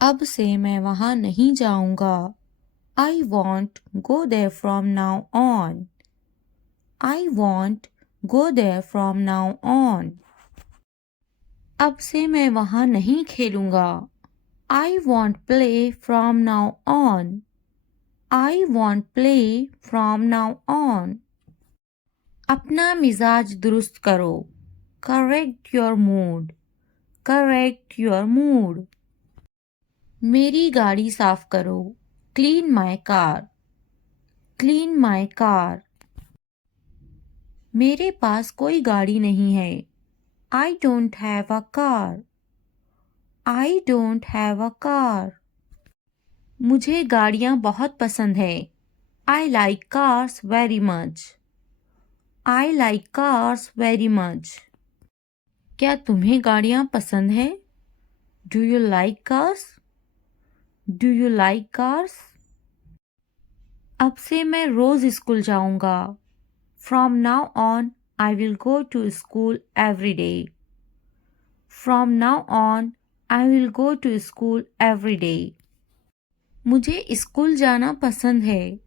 अब से मैं वहाँ नहीं जाऊँगा। I won't go there from now on. I won't go there from now on. अब से मैं वहाँ नहीं खेलूँगा। I won't play from now on. I won't play from now on. अपना मिजाज दुरुस्त करो। Correct your mood. Correct your mood. मेरी गाड़ी साफ करो। Clean my car. Clean my car. मेरे पास कोई गाड़ी नहीं है। I don't have a car. I don't have a car. मुझे गाड़ियाँ बहुत पसंद है। I like cars very much. I like cars very much. क्या तुम्हें गाड़ियाँ पसंद है? Do you like cars? Do you like cars? अब से मैं रोज स्कूल जाऊंगा। From now on, I will go to school every day. From now on, I will go to school every day. मुझे स्कूल जाना पसंद है।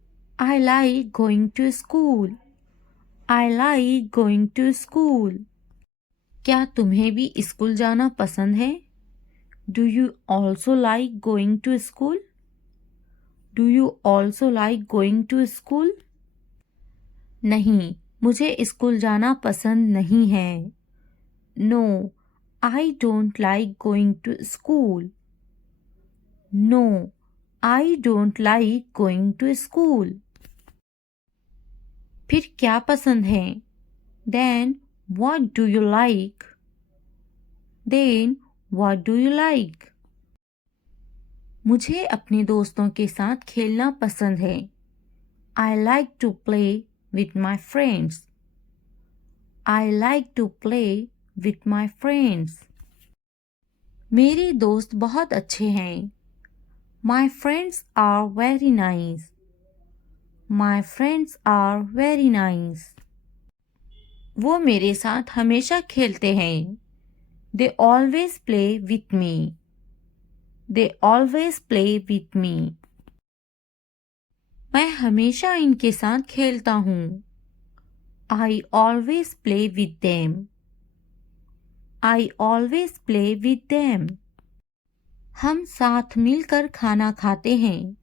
I like going to school. I like going to school. क्या तुम्हें भी school जाना पसंद है? Do you also like going to school? Do you also like going to school? नहीं, मुझे स्कूल जाना पसंद नहीं है। No, I don't like going to school. No, I don't like going to school. फिर क्या पसंद है? Then what do you like? Then what do you like? मुझे अपने दोस्तों के साथ खेलना पसंद है। I like to play with my friends. I like to play with my friends. मेरे दोस्त बहुत अच्छे हैं। My friends are very nice. My friends are very nice. वो मेरे साथ हमेशा खेलते हैं। They always play with me. They always play with me. मैं हमेशा इनके साथ खेलता हूँ। I always play with them. I always play with them. हम साथ मिलकर खाना खाते हैं।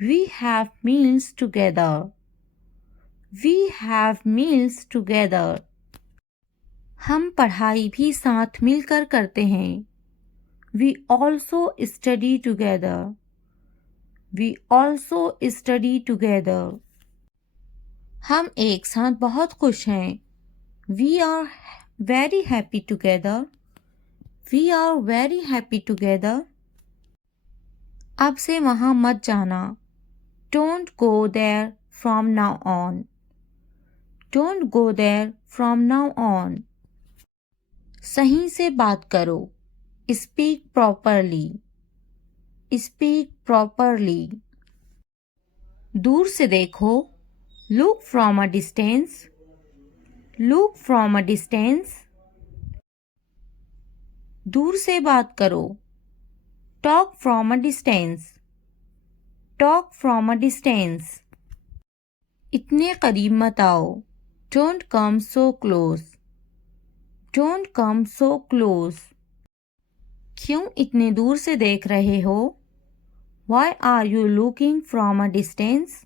We have meals together. We have meals together. हम पढ़ाई भी साथ मिलकर करते हैं। We also study together. We also study together. हम एक साथ बहुत खुश हैं। We are very happy together. We are very happy together. अब से वहाँ मत जाना। Don't go there from now on. Don't go there from now on. सही से बात करो। Speak properly. Speak properly. दूर से देखो। Look from a distance. Look from a distance. दूर से बात करो। Talk from a distance. Talk from a distance. इतने करीब मत आओ। Don't come so close. Don't come so close. क्यों इतने दूर से देख रहे हो? Why are you looking from a distance?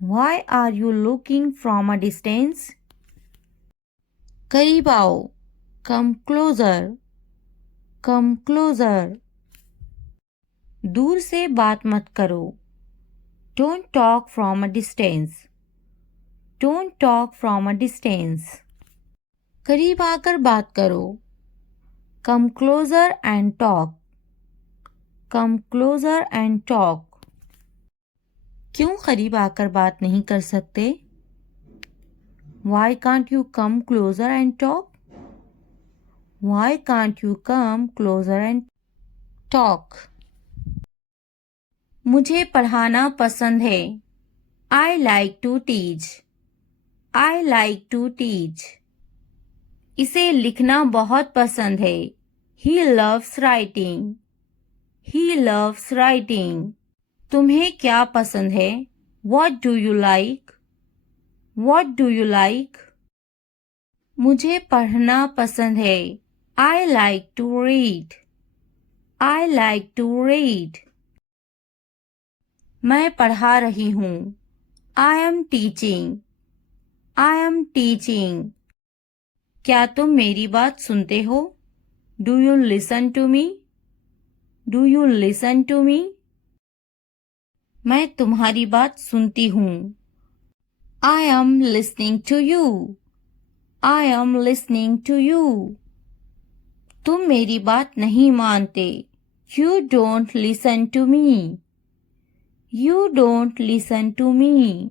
Why are you looking from a distance? करीब आओ। Come closer. Come closer. दूर से बात मत करो। Don't talk from a distance. Don't talk from a distance. करीब आकर बात करो। Come closer and talk. Come closer and talk. क्यों करीब आकर बात नहीं कर सकते? Why can't you come closer and talk? Why can't you come closer and talk? मुझे पढ़ाना पसंद है। I like to teach. I like to teach. इसे लिखना बहुत पसंद है। He loves writing. He loves writing. तुम्हें क्या पसंद है? What do you like? What do you like? मुझे पढ़ना पसंद है. I like to read. I like to read. मैं पढ़ा रही हूँ. I am teaching. I am teaching. क्या तुम मेरी बात सुनते हो? Do you listen to me? Do you listen to me? मैं तुम्हारी बात सुनती हूँ. I am listening to you. I am listening to you. तुम मेरी बात नहीं मानते. You don't listen to me. You don't listen to me.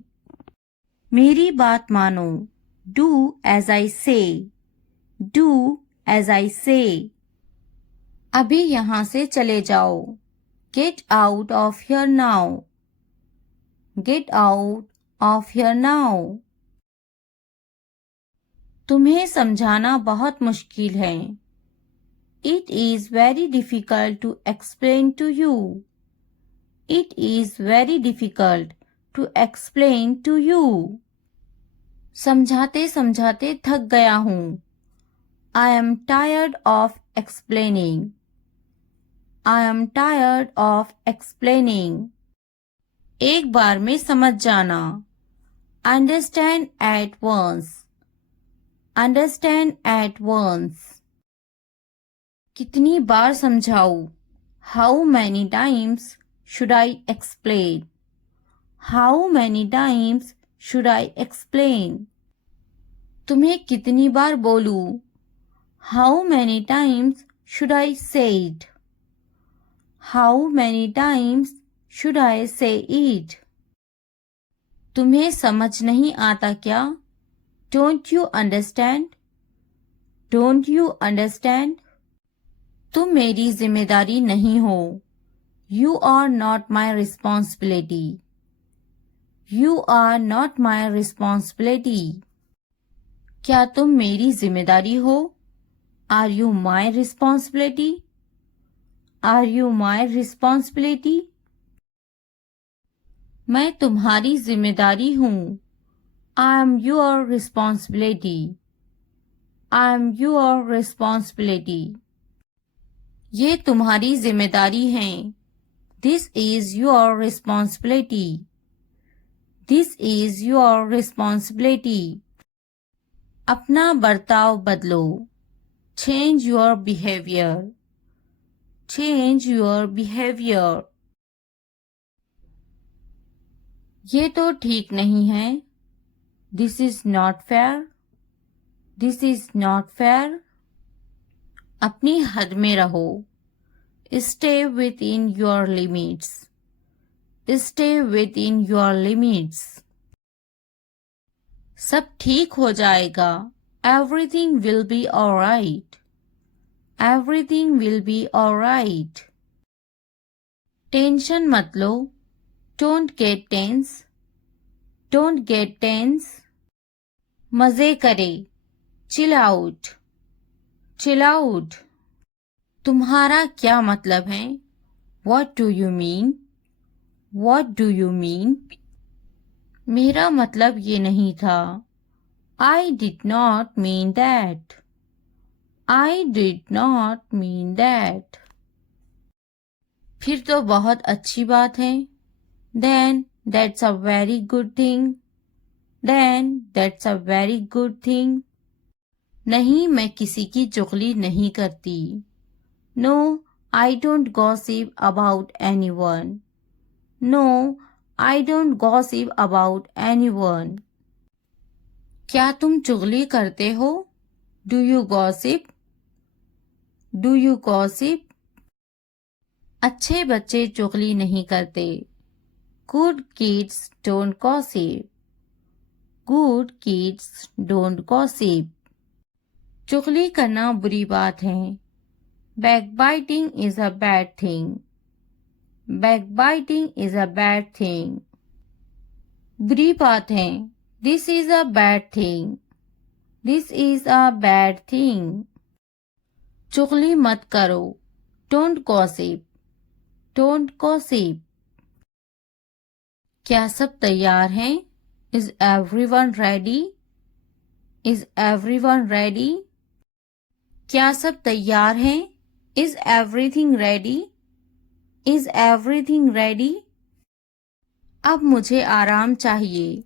मेरी बात मानो. Do as I say. Do as I say. अभी यहाँ से चले जाओ. Get out of here now. Get out of here now. तुम्हें समझाना बहुत मुश्किल है. It is very difficult to explain to you. It is very difficult to explain to you. समझाते समझाते थक गया हूँ. I am tired of explaining. I am tired of explaining. एक बार में समझ जाना. Understand at once. Understand at once. कितनी बार समझाऊं? How many times should I explain? How many times should I explain? तुम्हें कितनी बार बोलूं? How many times should I say it? How many times should I say it? तुम्हें समझ नहीं आता क्या? Don't you understand? Don't you understand? तुम मेरी जिम्मेदारी नहीं हो. You are not my responsibility. You are not my responsibility. क्या तुम मेरी जिम्मेदारी हो? Are you my responsibility? Are you my responsibility? मैं तुम्हारी जिम्मेदारी हूँ. I am your responsibility. I am your responsibility. ये तुम्हारी जिम्मेदारी है. This is your responsibility. This is your responsibility. अपना बर्ताव बदलो. Change your behavior. Change your behavior. ये तो ठीक नहीं है. This is not fair. This is not fair. अपनी हद में रहो. Stay within your limits. Stay within your limits. सब ठीक हो जाएगा. Everything will be alright. Everything will be alright. Tension मत लो. Don't get tense. Don't get tense. मजे करे. Chill out. Chill out. तुम्हारा क्या मतलब है? What do you mean? What do you mean? मेरा मतलब ये नहीं था. I did not mean that. I did not mean that. फिर तो बहुत अच्छी बात है. Then that's a very good thing. Then that's a very good thing. नहीं, मैं किसी की चुगली नहीं करती. No, I don't gossip about anyone. No, I don't gossip about anyone. क्या तुम चुगली करते हो? Do you gossip? Do you gossip? अच्छे बच्चे चुगली नहीं करते. Good kids don't gossip. Good kids don't gossip. चुगली करना बुरी बात है. Backbiting is a bad thing. Backbiting is a bad thing. बुरी बात है. This is a bad thing. This is a bad thing. चुगली मत करो. Don't gossip. Don't gossip. क्या सब तैयार हैं? Is everyone ready? Is everyone ready? क्या सब तैयार हैं? Is everything ready? Is everything ready? अब मुझे आराम चाहिए.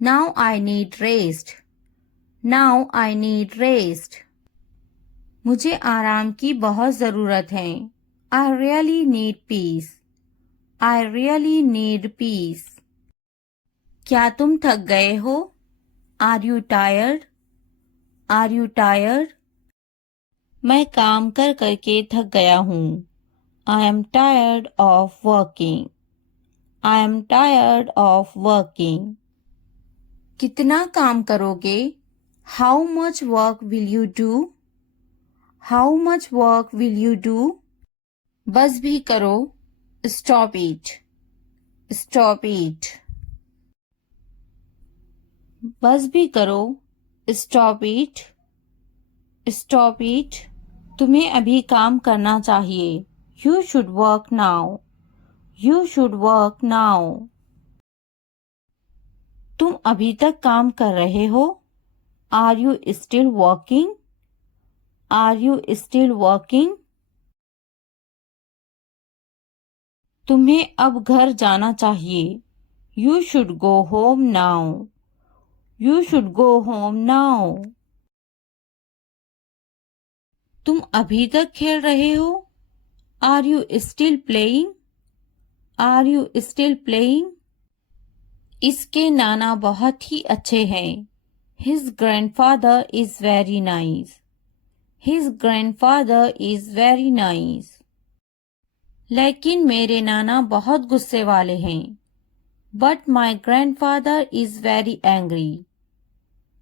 Now I need rest. Now I need rest. मुझे आराम की बहुत ज़रूरत है. I really need peace. I really need peace. क्या तुम थक गए हो? Are you tired? Are you tired? मैं काम कर करके थक गया हूँ. I am tired of working. I am tired of working. कितना काम करोगे? How much work will you do? How much work will you do? बस भी करो. Stop it. Stop it. बस भी करो. Stop it. Stop it. तुम्हें अभी काम करना चाहिए. You should work now. You should work now. तुम अभी तक काम कर रहे हो? Are you still working? Are you still working? तुम्हें अब घर जाना चाहिए. You should go home now. You should go home now. तुम अभी तक खेल रहे हो? Are you still playing? Are you still playing? इसके नाना बहुत ही अच्छे हैं. His grandfather is very nice. His grandfather is very nice. लेकिन मेरे नाना बहुत गुस्से वाले हैं. But my grandfather is very angry.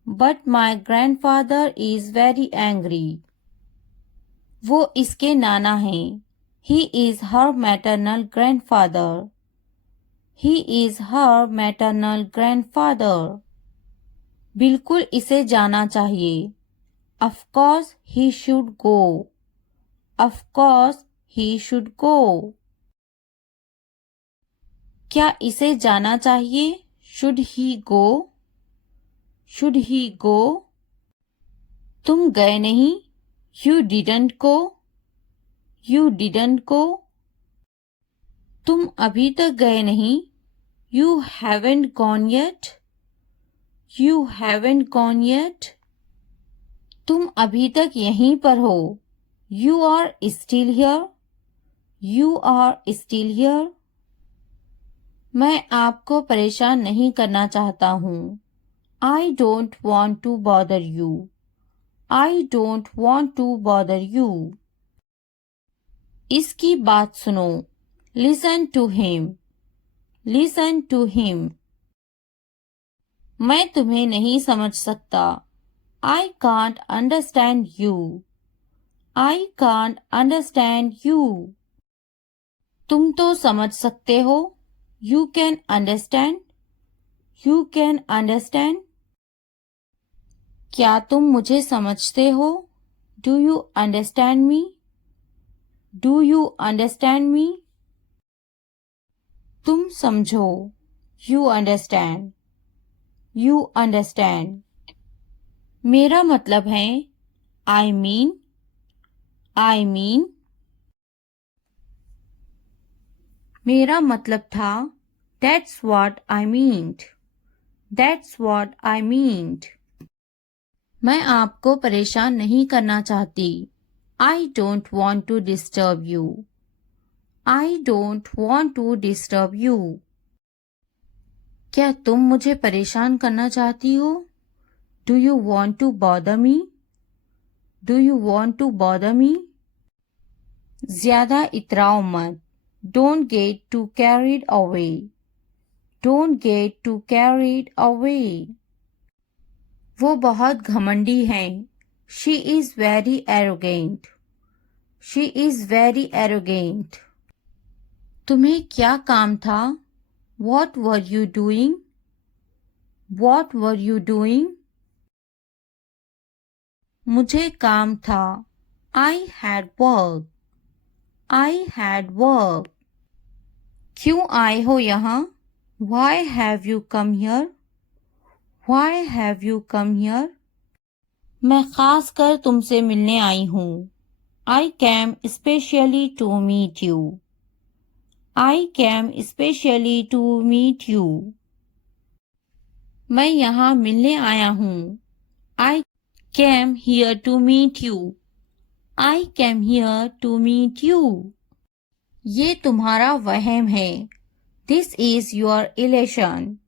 But my grandfather is very angry. वो इसके नाना हैं. He is her maternal grandfather. He is her maternal grandfather. बिल्कुल इसे जाना चाहिए. Of course he should go. Of course he should go. क्या इसे जाना चाहिए? Should he go? Should he go? तुम गए नहीं. You didn't go. You didn't go. तुम अभी तक गए नहीं. You haven't gone yet. You haven't gone yet. तुम अभी तक यहीं पर हो. You are still here. You are still here. मैं आपको परेशान नहीं करना चाहता हूँ. I don't want to bother you. I don't want to bother you. इसकी बात सुनो. Listen to him. Listen to him. मैं तुम्हें नहीं समझ सकता. I can't understand you. I can't understand you. तुम तो समझ सकते हो. You can understand. You can understand. क्या तुम मुझे समझते हो? Do you understand me? Do you understand me? तुम समझो. You understand. You understand. मेरा मतलब है. I mean. I mean. मेरा मतलब था. That's what I meant. That's what I meant. मैं आपको परेशान नहीं करना चाहती. I don't want to disturb you. I don't want to disturb you. क्या तुम मुझे परेशान करना चाहती हो? Do you want to bother me? Do you want to bother me? ज़्यादा इतराओ मत. Don't get too carried away. Don't get too carried away. वो बहुत घमंडी हैं. She is very arrogant. She is very arrogant. तुम्हें क्या काम था? What were you doing? What were you doing? मुझे काम था. I had work. I had work. क्यों आए हो यहाँ? Why have you come here? Why have you come here? मैं खास कर तुमसे मिलने आई हूँ. I came especially to meet you. I came especially to meet you. मैं यहाँ मिलने आया हूँ. I came here to meet you. I came here to meet you. ये तुम्हारा वहम है. This is your illusion.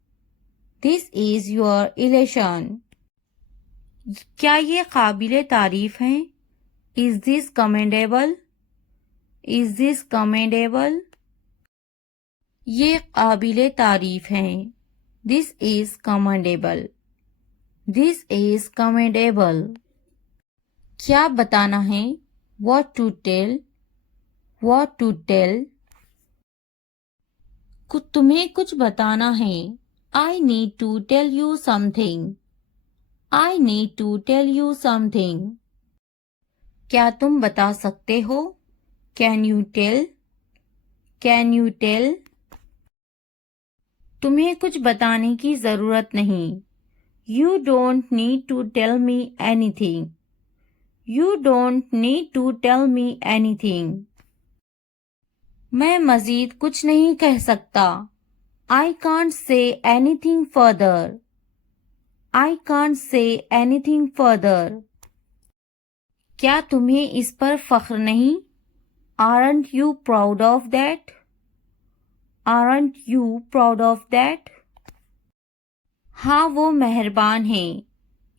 This is your illusion. क्या ये काबिले तारीफ हैं? Is this commendable? Is this commendable? ये काबिले तारीफ हैं. This is commendable. This is commendable. क्या बताना है? What to tell? What to tell? तुम्हें कुछ बताना है. I need to tell you something. I need to tell you something. क्या तुम बता सकते हो? Can you tell? Can you tell? तुम्हें कुछ बताने की जरूरत नहीं. You don't need to tell me anything. You don't need to tell me anything. मैं मजीद कुछ नहीं कह सकता. I can't say anything further. I can't say anything further. क्या तुम्हें इस पर फख्र नहीं? Aren't you proud of that? Aren't you proud of that? हाँ वो मेहरबान है.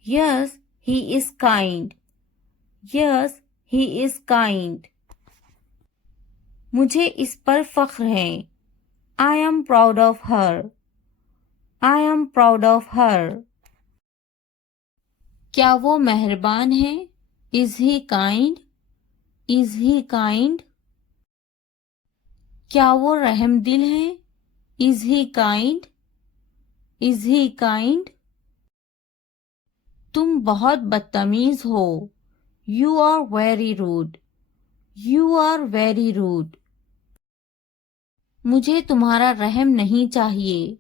Yes, he is kind. Yes, he is kind. मुझे इस पर फख्र है. I am proud of her. I am proud of her. क्या वो मेहरबान है? Is he kind? Is he kind? क्या वो रहमदिल है? Is he kind? Is he kind? तुम बहुत बदतमीज हो. You are very rude. You are very rude. मुझे तुम्हारा रहम नहीं चाहिए.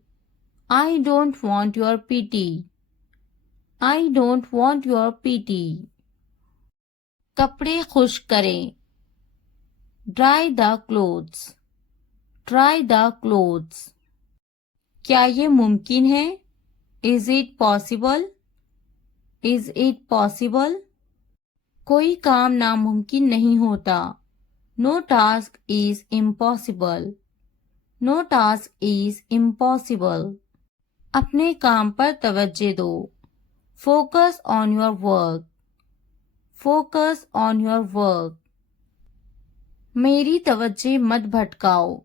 I don't want your pity. I don't want your pity. कपड़े खुश्क करें. Dry the clothes. Dry the clothes. क्या ये मुमकिन है? Is it possible? Is it possible? कोई काम नामुमकिन नहीं होता. No task is impossible. No task is impossible. अपने काम पर तवज्जो दो. Focus on your work. Focus on your work. मेरी तवज्जो मत भटकाओ.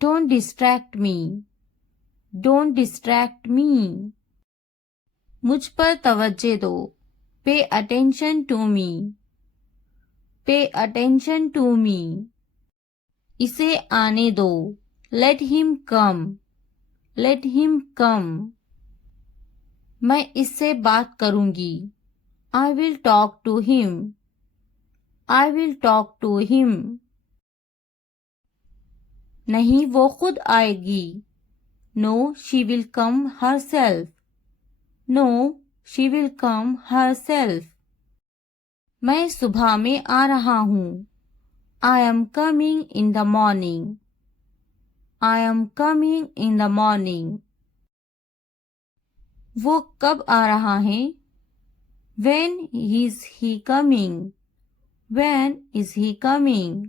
Don't distract me. Don't distract me. मुझ पर तवज्जो दो. Pay attention to me. Pay attention to me. इसे आने दो. Let him come. Let him come. मैं इससे बात करूंगी. I will talk to him. I will talk to him. नहीं वो खुद आएगी. No, she will come herself. No, she will come herself. मैं सुबह में आ रहा हूँ. I am coming in the morning. I am coming in the morning. वो कब आ रहा है? When is he coming? When is he coming?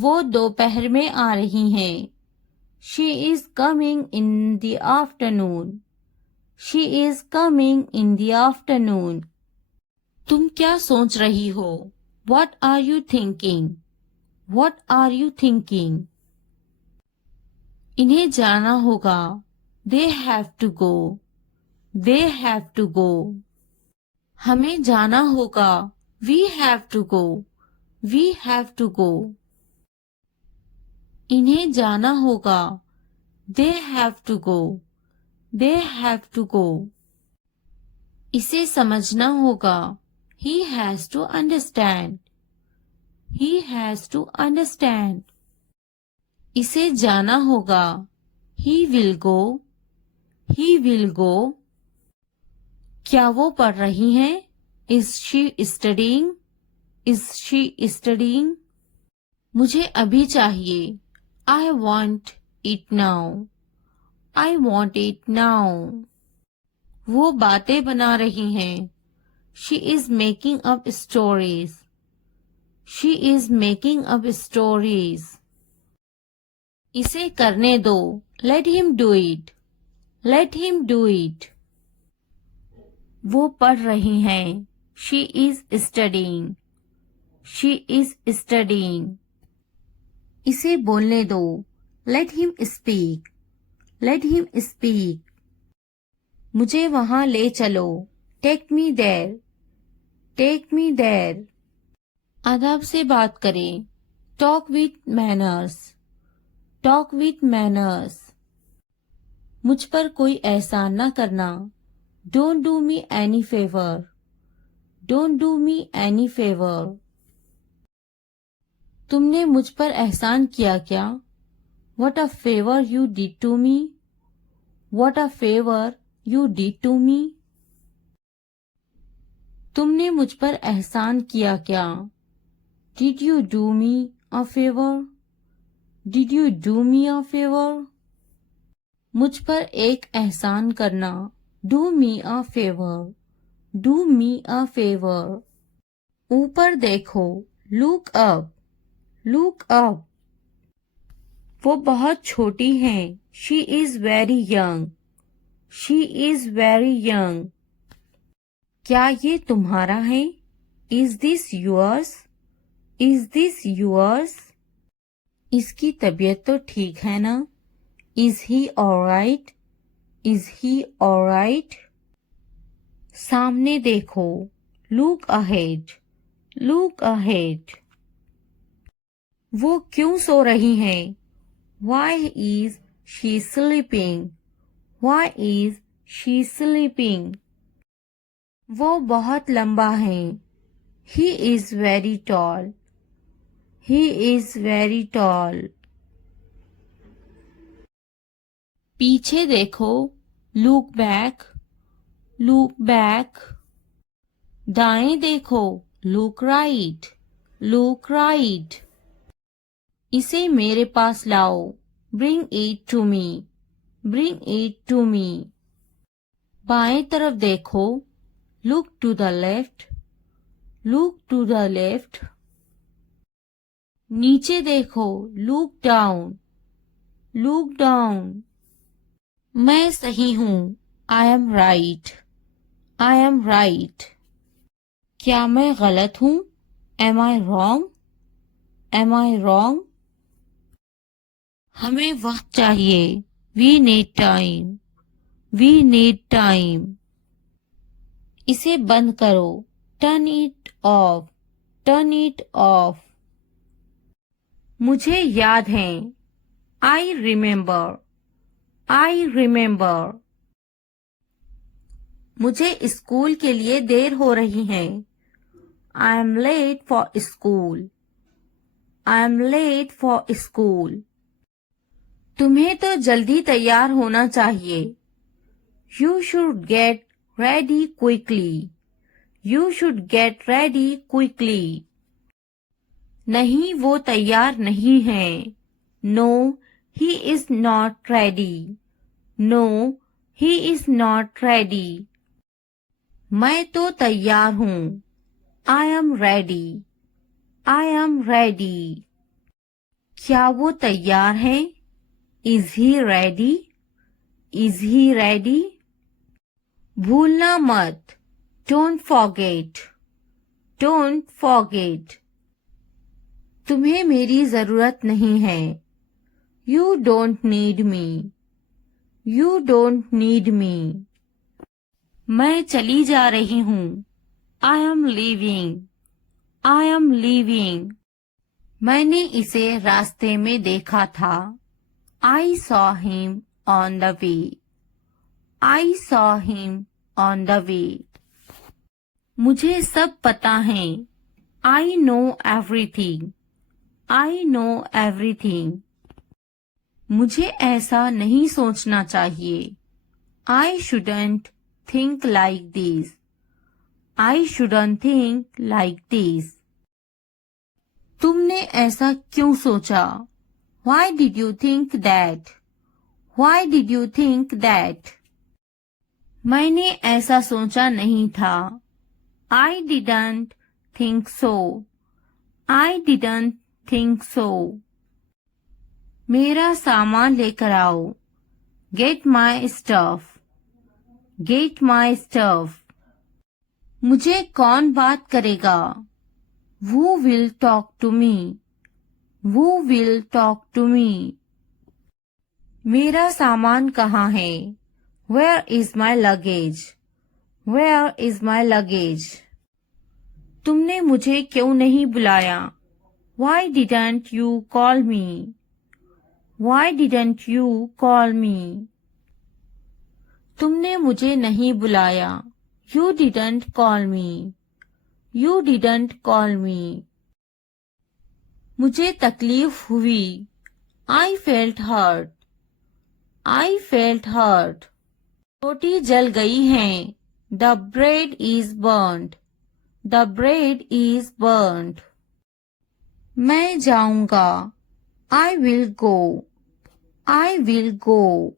वो दोपहर में आ रही हैं. She is coming in the afternoon. She is coming in the afternoon. तुम क्या सोच रही हो? What are you thinking? What are you thinking? इन्हें जाना होगा. They have to go. They have to go. हमें जाना होगा. We have to go. We have to go. इन्हें जाना होगा. They have to go. They have to go. इसे समझना होगा. He has to understand. He has to understand. इसे जाना होगा। He will go. He will go. क्या वो पढ़ रही हैं? Is she studying? Is she studying? मुझे अभी चाहिए। I want it now. I want it now. वो बातें बना रही हैं। She is making up stories. She is making up stories. इसे करने दो। Let him do it. Let him do it. वो पढ़ रही हैं। She is studying. She is studying. इसे बोलने दो। Let him speak. Let him speak. मुझे वहां ले चलो। Take me there. Take me there. अदब से बात करें। Talk with manners. Talk with manners. मुझ पर कोई एहसान ना करना। Don't do me any favor. Don't do me any favor. तुमने मुझ पर एहसान किया क्या? What a favor you did to me. What a favor you did to me. तुमने मुझ पर एहसान किया क्या? Did you do me a favor? Did you do me a favor? मुझ पर एक एहसान करना। Do me a favor. Do me a favor. ऊपर देखो। Look up. Look up. वो बहुत छोटी हैं। She is very young. She is very young. क्या ये तुम्हारा है? Is this yours? Is this yours? इसकी तबीयत तो ठीक है ना? Is he alright? Is he alright? सामने देखो। Look ahead. Look ahead. वो क्यों सो रही हैं? Why is she sleeping? Why is she sleeping? वो बहुत लंबा है। He is very tall. He is very tall. पीछे देखो। Look back. Look back. दाएं देखो। Look right. Look right. इसे मेरे पास लाओ। Bring it to me. Bring it to me. बाएं तरफ देखो। Look to the left. Look to the left. नीचे देखो। Look down. Look down. मैं सही हूँ। I am right. I am right. क्या मैं गलत हूँ? Am I wrong? Am I wrong? हमें वक्त चाहिए। We need time. We need time. इसे बंद करो। Turn it off. Turn it off. मुझे याद है। I remember. I remember. मुझे स्कूल के लिए देर हो रही है। I am late for school. I am late for school. तुम्हें तो जल्दी तैयार होना चाहिए। You should get ready quickly. You should get ready quickly. नहीं, वो तैयार नहीं है। No, he is not ready. No, he is not ready. मैं तो तैयार हूँ। I am ready. I am ready. क्या वो तैयार है? Is he ready? Is he ready? भूलना मत। Don't forget. Don't forget. तुम्हें मेरी जरूरत नहीं है। You don't need me. You don't need me. मैं चली जा रही हूँ। I am leaving. I am leaving. मैंने इसे रास्ते में देखा था। I saw him on the way. I saw him on the way. मुझे सब पता है। I know everything. I know everything. मुझे ऐसा नहीं सोचना चाहिए। I shouldn't think like this. I shouldn't think like this. तुमने ऐसा क्यों सोचा? Why did you think that? Why did you think that? मैंने ऐसा सोचा नहीं था। I didn't think so. I didn't think so. मेरा सामान लेकर आओ। Get my stuff. Get my stuff. मुझे कौन बात करेगा? Who will talk to me? Who will talk to me? मेरा सामान कहाँ है? Where is my luggage? Where is my luggage? तुमने मुझे क्यों नहीं बुलाया? Why didn't you call me? Why didn't you call me? तुमने मुझे नहीं बुलाया। You didn't call me. You didn't call me. मुझे तकलीफ हुई। I felt hurt. I felt hurt. रोटी जल गई है। The bread is burnt. The bread is burnt. मैं जाऊंगा। I will go. I will go.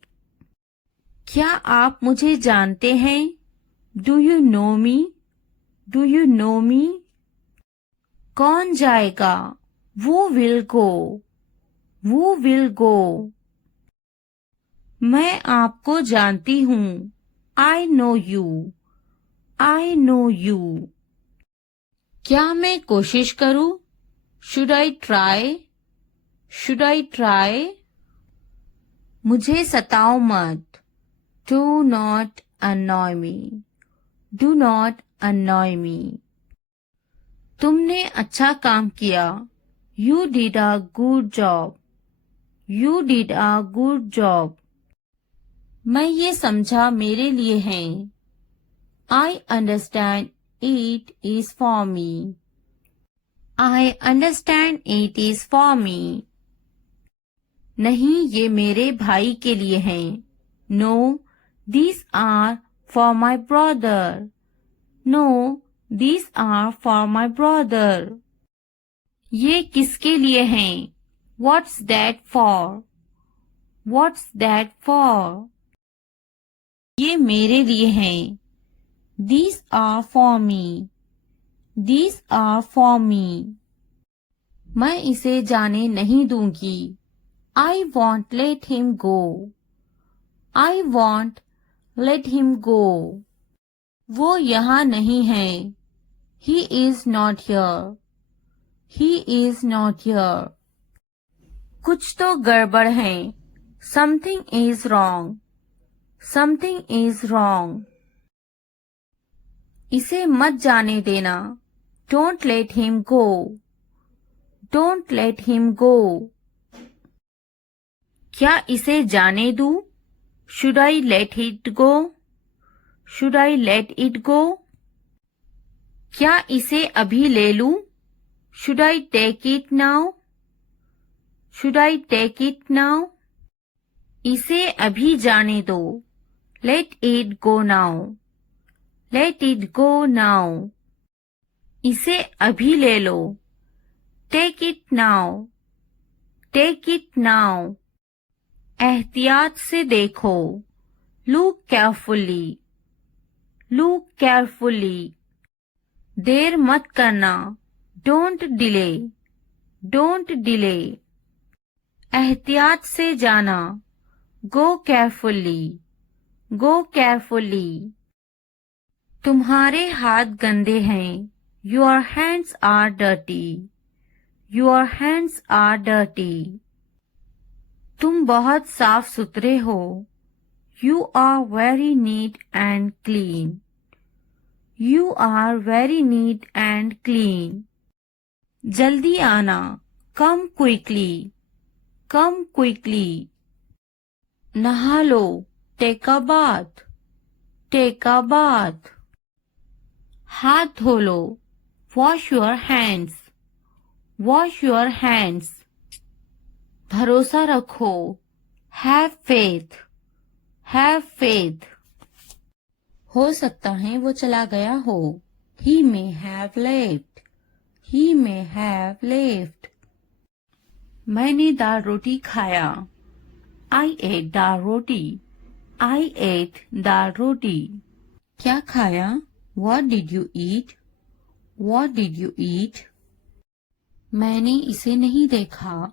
क्या आप मुझे जानते हैं? Do you know me? Do you know me? कौन जाएगा? Who will go? Who will go? मैं आपको जानती हूँ। I know you. I know you. क्या मैं कोशिश करूँ? Should I try? Should I try? मुझे सताओ मत। Do not annoy me. Do not annoy me. तुमने अच्छा काम किया। You did a good job. You did a good job. मैं ये समझा मेरे लिए है। I understand it is for me. I understand it is for me. नहीं, ये मेरे भाई के लिए हैं। No, these are for my brother. No, these are for my brother. ये किसके लिए हैं? What's that for? What's that for? ये मेरे लिए हैं। These are for me. These are for me. मैं इसे जाने नहीं दूंगी। I won't let him go. I won't let him go. वो यहाँ नहीं है। He is not here. He is not here. कुछ तो गड़बड़ है। Something is wrong. Something is wrong. इसे मत जाने देना। Don't let him go. Don't let him go. क्या इसे जाने दूँ? Should I let it go? Should I let it go? क्या इसे अभी ले लूँ? Should I take it now? Should I take it now? इसे अभी जाने दो। Let it go now. Let it go now. इसे अभी ले लो। Take it now. Take it now. एहतियात से देखो। Look carefully. Look carefully. देर मत करना। Don't delay. Don't delay. एहतियात से जाना। Go carefully. Go carefully. तुम्हारे हाथ गंदे हैं। Your hands are dirty. Your hands are dirty. तुम बहुत साफ सुथरे हो। You are very neat and clean. You are very neat and clean. जल्दी आना। Come quickly. Come quickly. नहा लो। Take a bath. Take a bath. हाथ धो लो। Wash your hands. Wash your hands. भरोसा रखो। Have faith. Have faith. हो सकता है वो चला गया हो. He may have left. He may have left. मैंने दाल रोटी खाया. I ate dal roti. I ate दाल रोटी. क्या खाया? What did you eat? What did you eat? मैंने इसे नहीं देखा.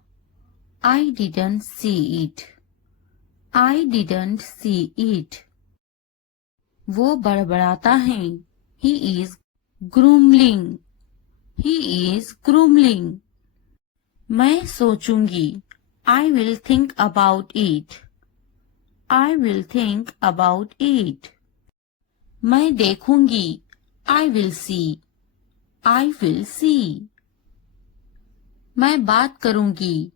I didn't see it. I didn't see it. वो बड़बड़ाता है. He is grumbling. He is grumbling. मैं सोचूंगी. I will think about it. I will think about it. मैं देखूंगी. I will see. I will see. मैं बात करूंगी.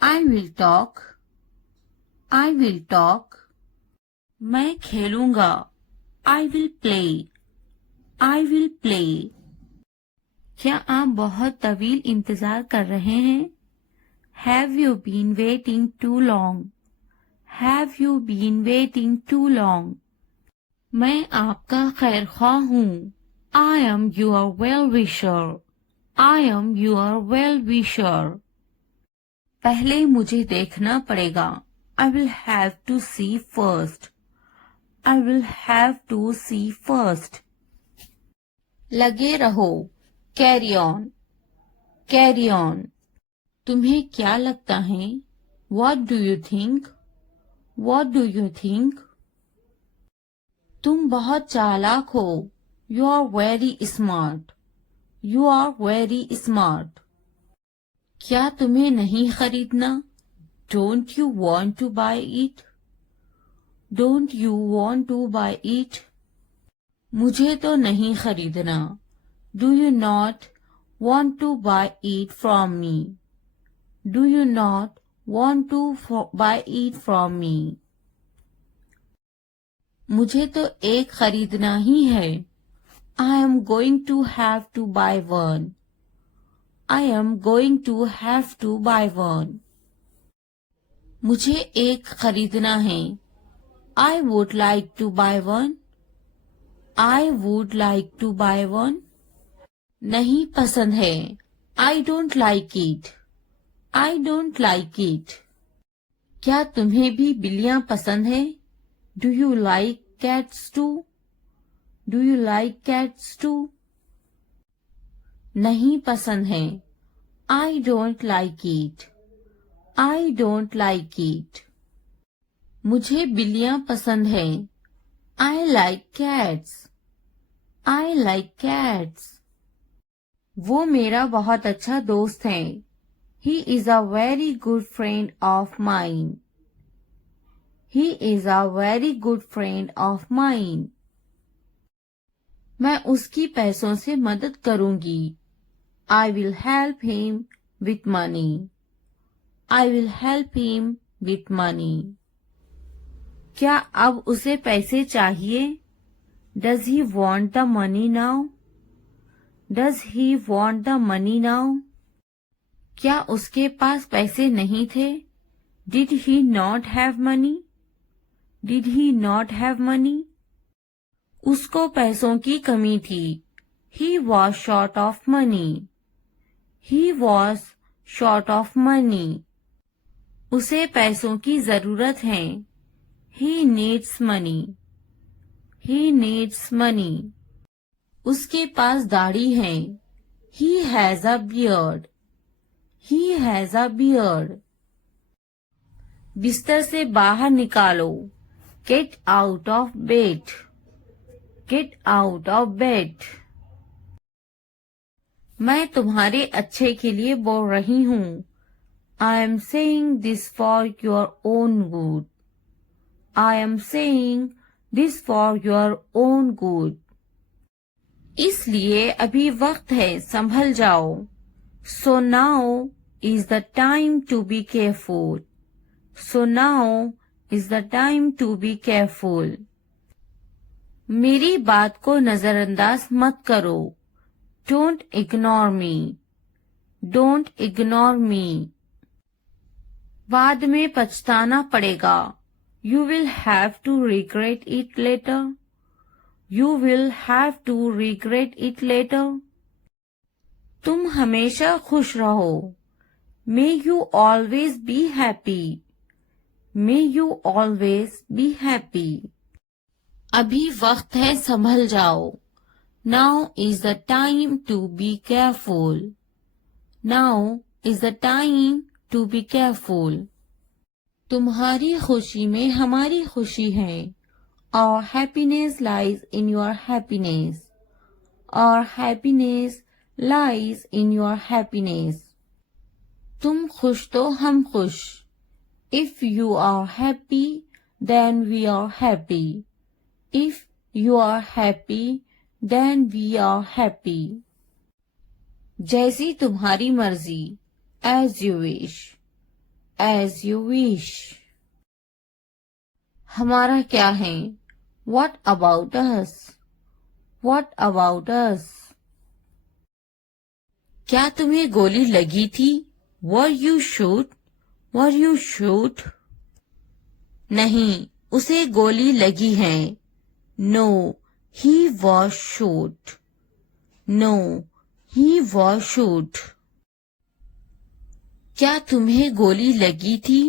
I will talk. I will talk. मैं खेलूंगा. I will play. I will play. क्या आप बहुत तवील इंतजार कर रहे हैं? Have you been waiting too long? Have you been waiting too long? मैं आपका खैरख्वाह हूँ. I am your well-wisher. I am your well-wisher. पहले मुझे देखना पड़ेगा. I will have to see first. I will have to see first. लगे रहो. Carry on. Carry on. तुम्हें क्या लगता है? What do you think? What do you think? तुम बहुत चालाक हो. You are very smart. You are very smart. क्या तुम्हें नहीं खरीदना? Don't you want to buy it? Don't you want to buy it? मुझे तो नहीं खरीदना. Do you not want to buy it from me? Do you not want to buy it from me? मुझे तो एक खरीदना ही है. I am going to have to buy one. I am going to have to buy one. मुझे एक खरीदना है. I would like to buy one. I would like to buy one. नहीं पसंद है. I don't like it. I don't like it. क्या तुम्हें भी बिल्लियां पसंद है? Do you like cats too? Do you like cats too? नहीं पसंद है. I don't like it. I don't like it. मुझे बिल्लियां पसंद है. I like cats. I like cats. वो मेरा बहुत अच्छा दोस्त है. He is a very good friend of mine. He is a very good friend of mine. मैं उसकी पैसों से मदद करूंगी. I will help him with money. I will help him with money. क्या अब उसे पैसे चाहिए? Does he want the money now? Does he want the money now? क्या उसके पास पैसे नहीं थे? Did he not have money? Did he not have money? उसको पैसों की कमी थी. He was short of money. He was short of money. उसे पैसों की जरूरत है. He needs money. He needs money. उसके पास दाढ़ी है. He has a beard. He has a beard. बिस्तर से बाहर निकालो. Get out of bed. Get out of bed. मैं तुम्हारे अच्छे के लिए बोल रही हूँ. I am saying this for your own good. I am saying this for your own good. इसलिए अभी वक्त है, संभल जाओ. So now is the time to be careful. So now is the time to be careful. मेरी बात को नजरअंदाज मत करो. Don't ignore me. Don't ignore me. बाद में पछताना पड़ेगा. You will have to regret it later. You will have to regret it later. तुम हमेशा खुश रहो. May you always be happy. May you always be happy. अभी वक्त है संभल जाओ. Now is the time to be careful. Now is the time to be careful. तुम्हारी खुशी में हमारी खुशी है. Our happiness lies in your happiness. Our happiness lies in your happiness. तुम खुश तो हम खुश. If you are happy, then we are happy. If you are happy, then we are happy. जैसी तुम्हारी मर्जी. As you wish. As you wish. हमारा क्या है? What about us? What about us? क्या तुम्हें गोली लगी थी? Were you shot? Were you shot? नहीं, उसे गोली लगी है. No, he was shot. No, he was shot. क्या तुम्हें गोली लगी थी?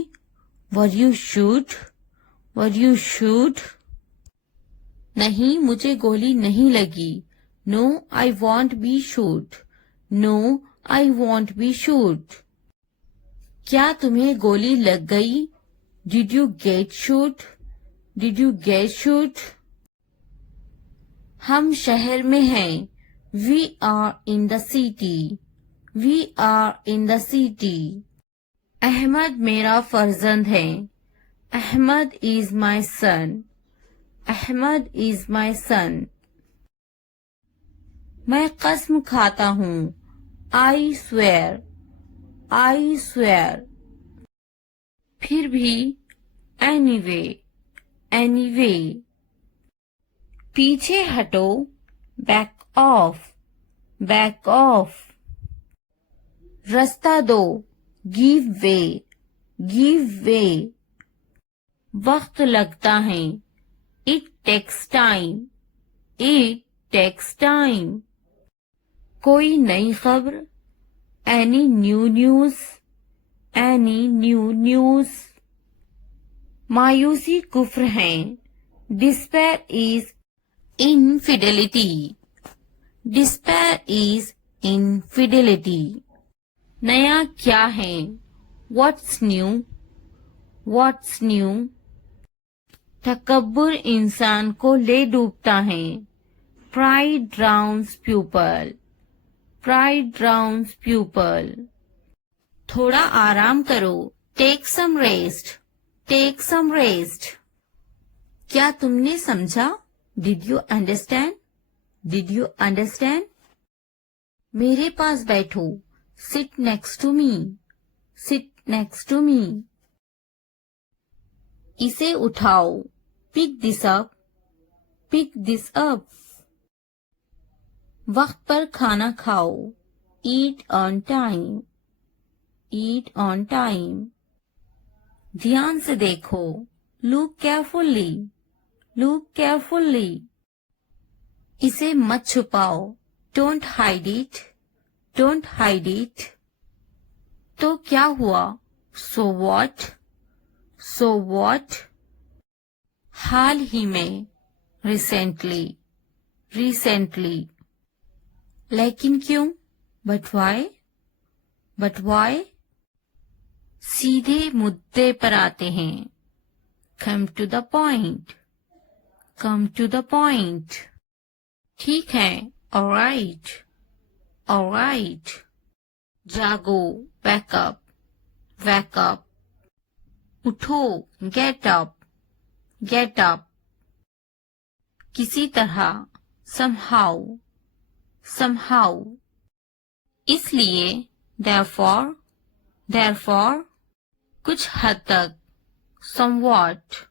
Were you shot? Were you shot? नहीं, मुझे गोली नहीं लगी. No, I won't be shot. No, I won't be shot. क्या तुम्हें गोली लग गई? Did you get shot? Did you get shot? हम शहर में हैं. We are in the city. We are in the city. Ahmad मेरा फर्जंद है. Ahmad is my son. Ahmad is my son. मैं कसम खाता हूँ. I swear. I swear. फिर भी. Anyway. Anyway. पीछे हटो. Back off. Back off. रास्ता दो. Give way. Give way. वक्त लगता है. It takes time. It takes time. कोई नई खबर. Any new news. Any new news. मायूसी कुफ्र है. Despair is infidelity. Despair is infidelity. नया क्या है? What's new? What's new? तकब्बुर इंसान को ले डूबता है. Pride drowns pupil. Pride drowns pupil. थोड़ा आराम करो. Take some rest. Take some rest. क्या तुमने समझा? Did you understand? Did you understand? मेरे पास बैठो. Sit next to me. Sit next to me. इसे उठाओ. Pick this up. Pick this up. वक्त पर खाना खाओ. Eat on time. Eat on time. ध्यान से देखो. Look carefully. Look carefully. इसे मत छुपाओ. Don't hide it. Don't hide it. तो क्या हुआ? So what? So what? हाल ही में. Recently. Recently. लेकिन क्यों? But why? But why? सीधे मुद्दे पर आते हैं. Come to the point. Come to the point. ठीक है. All right. All right. जागो. Wake up. Wake up. उठो. Get up. Get up. किसी तरह. Somehow. Somehow. इसलिए. Therefore. Therefore. कुछ हद तक. Somewhat.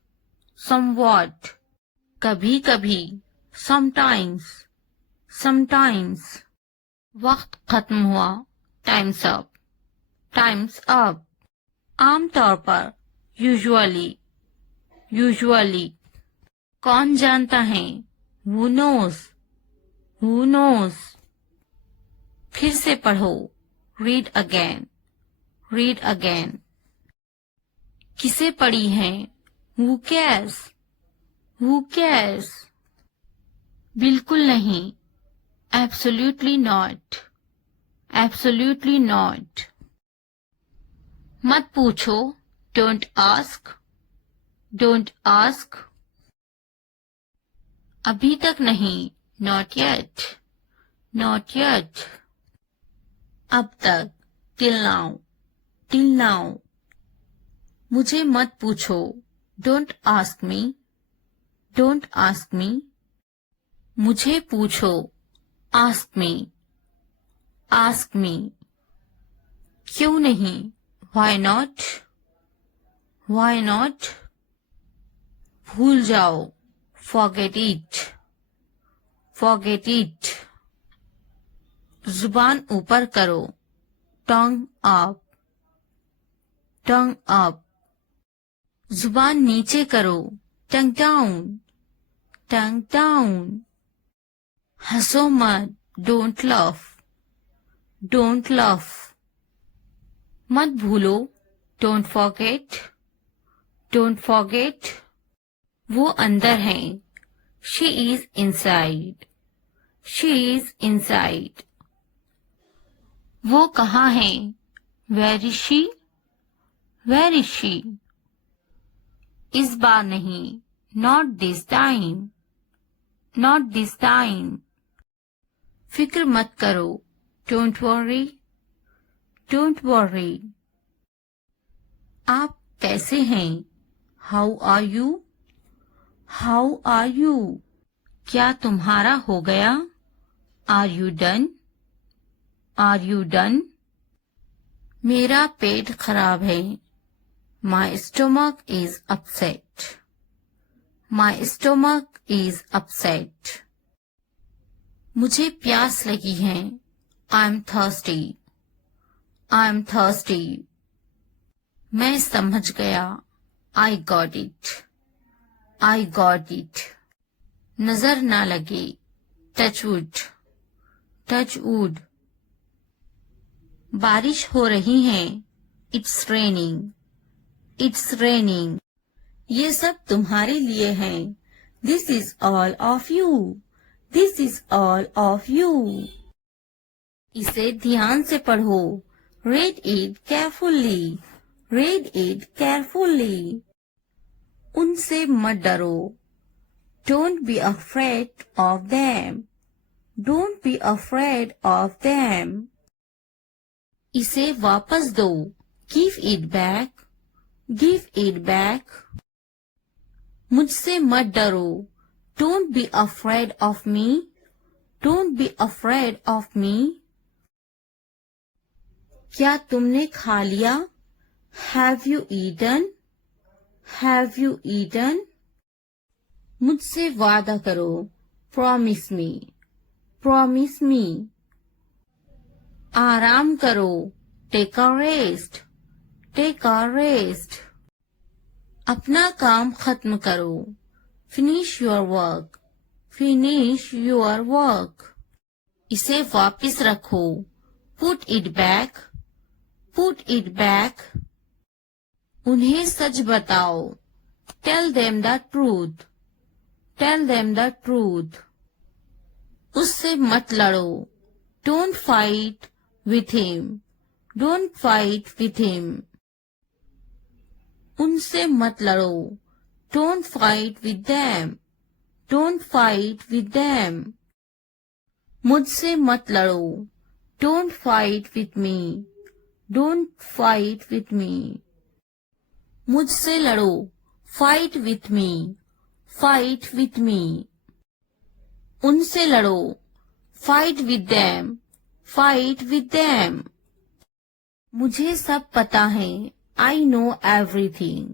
Somewhat. कभी कभी. Sometimes. Sometimes. वक्त खत्म हुआ. Time's up. Time's up. आमतौर पर, यूजुअली, यूजुअली। कौन जानता है, who knows, who knows। फिर से पढ़ो, read again, read again। किसे पढ़ी है, who cares, who cares। बिल्कुल नहीं, absolutely not, absolutely not। मत पूछो, don't ask, don't ask। अभी तक नहीं, not yet, not yet। अब तक, till now, till now। मुझे मत पूछो, don't ask me, don't ask me। मुझे पूछो, ask me, ask me। क्यों नहीं, why not, why not। भूल जाओ, forget it, forget it। जुबान ऊपर करो, tongue up, tongue up। जुबान नीचे करो, tongue down, tongue down। हंसो मत, don't laugh, don't laugh। मत भूलो, don't forget, don't forget। वो अंदर है, she is inside, she is inside। वो कहाँ है, where is she, where is she। इस बार नहीं, not this time, not this time। फिक्र मत करो, don't worry, don't worry। आप कैसे हैं, how are you, how are you। क्या तुम्हारा हो गया, are you done, are you done। मेरा पेट खराब है, my stomach is upset, my stomach is upset। मुझे प्यास लगी है, I'm thirsty, I'm thirsty। मैं समझ गया, I got it, I got it। नजर ना लगे, touch wood, touch wood। बारिश हो रही है, it's raining, it's raining। ये सब तुम्हारे लिए है, this is all of you, this is all of you। इसे ध्यान से पढ़ो, read it carefully, read it carefully। उनसे मत डरो, don't be afraid of them, don't be afraid of them। इसे वापस दो, give it back, give it back। मुझसे मत डरो, don't be afraid of me, don't be afraid of me। क्या तुमने खा लिया, have you eaten, have you eaten। मुझसे वादा करो, promise me, promise me। आराम करो, take a rest, take a rest। अपना काम खत्म करो, finish your work, finish your work। इसे वापस रखो, put it back, put it back। उन्हें सच बताओ, tell them the truth, tell them the truth। उससे मत लड़ो, don't fight with him, don't fight with him। उनसे मत लड़ो, don't fight with them, don't fight with them। मुझसे मत लड़ो, don't fight with me, don't fight with me। मुझसे लड़ो, fight with me, fight with me। उनसे लड़ो, fight with them, fight with them। मुझे सब पता है, I know everything,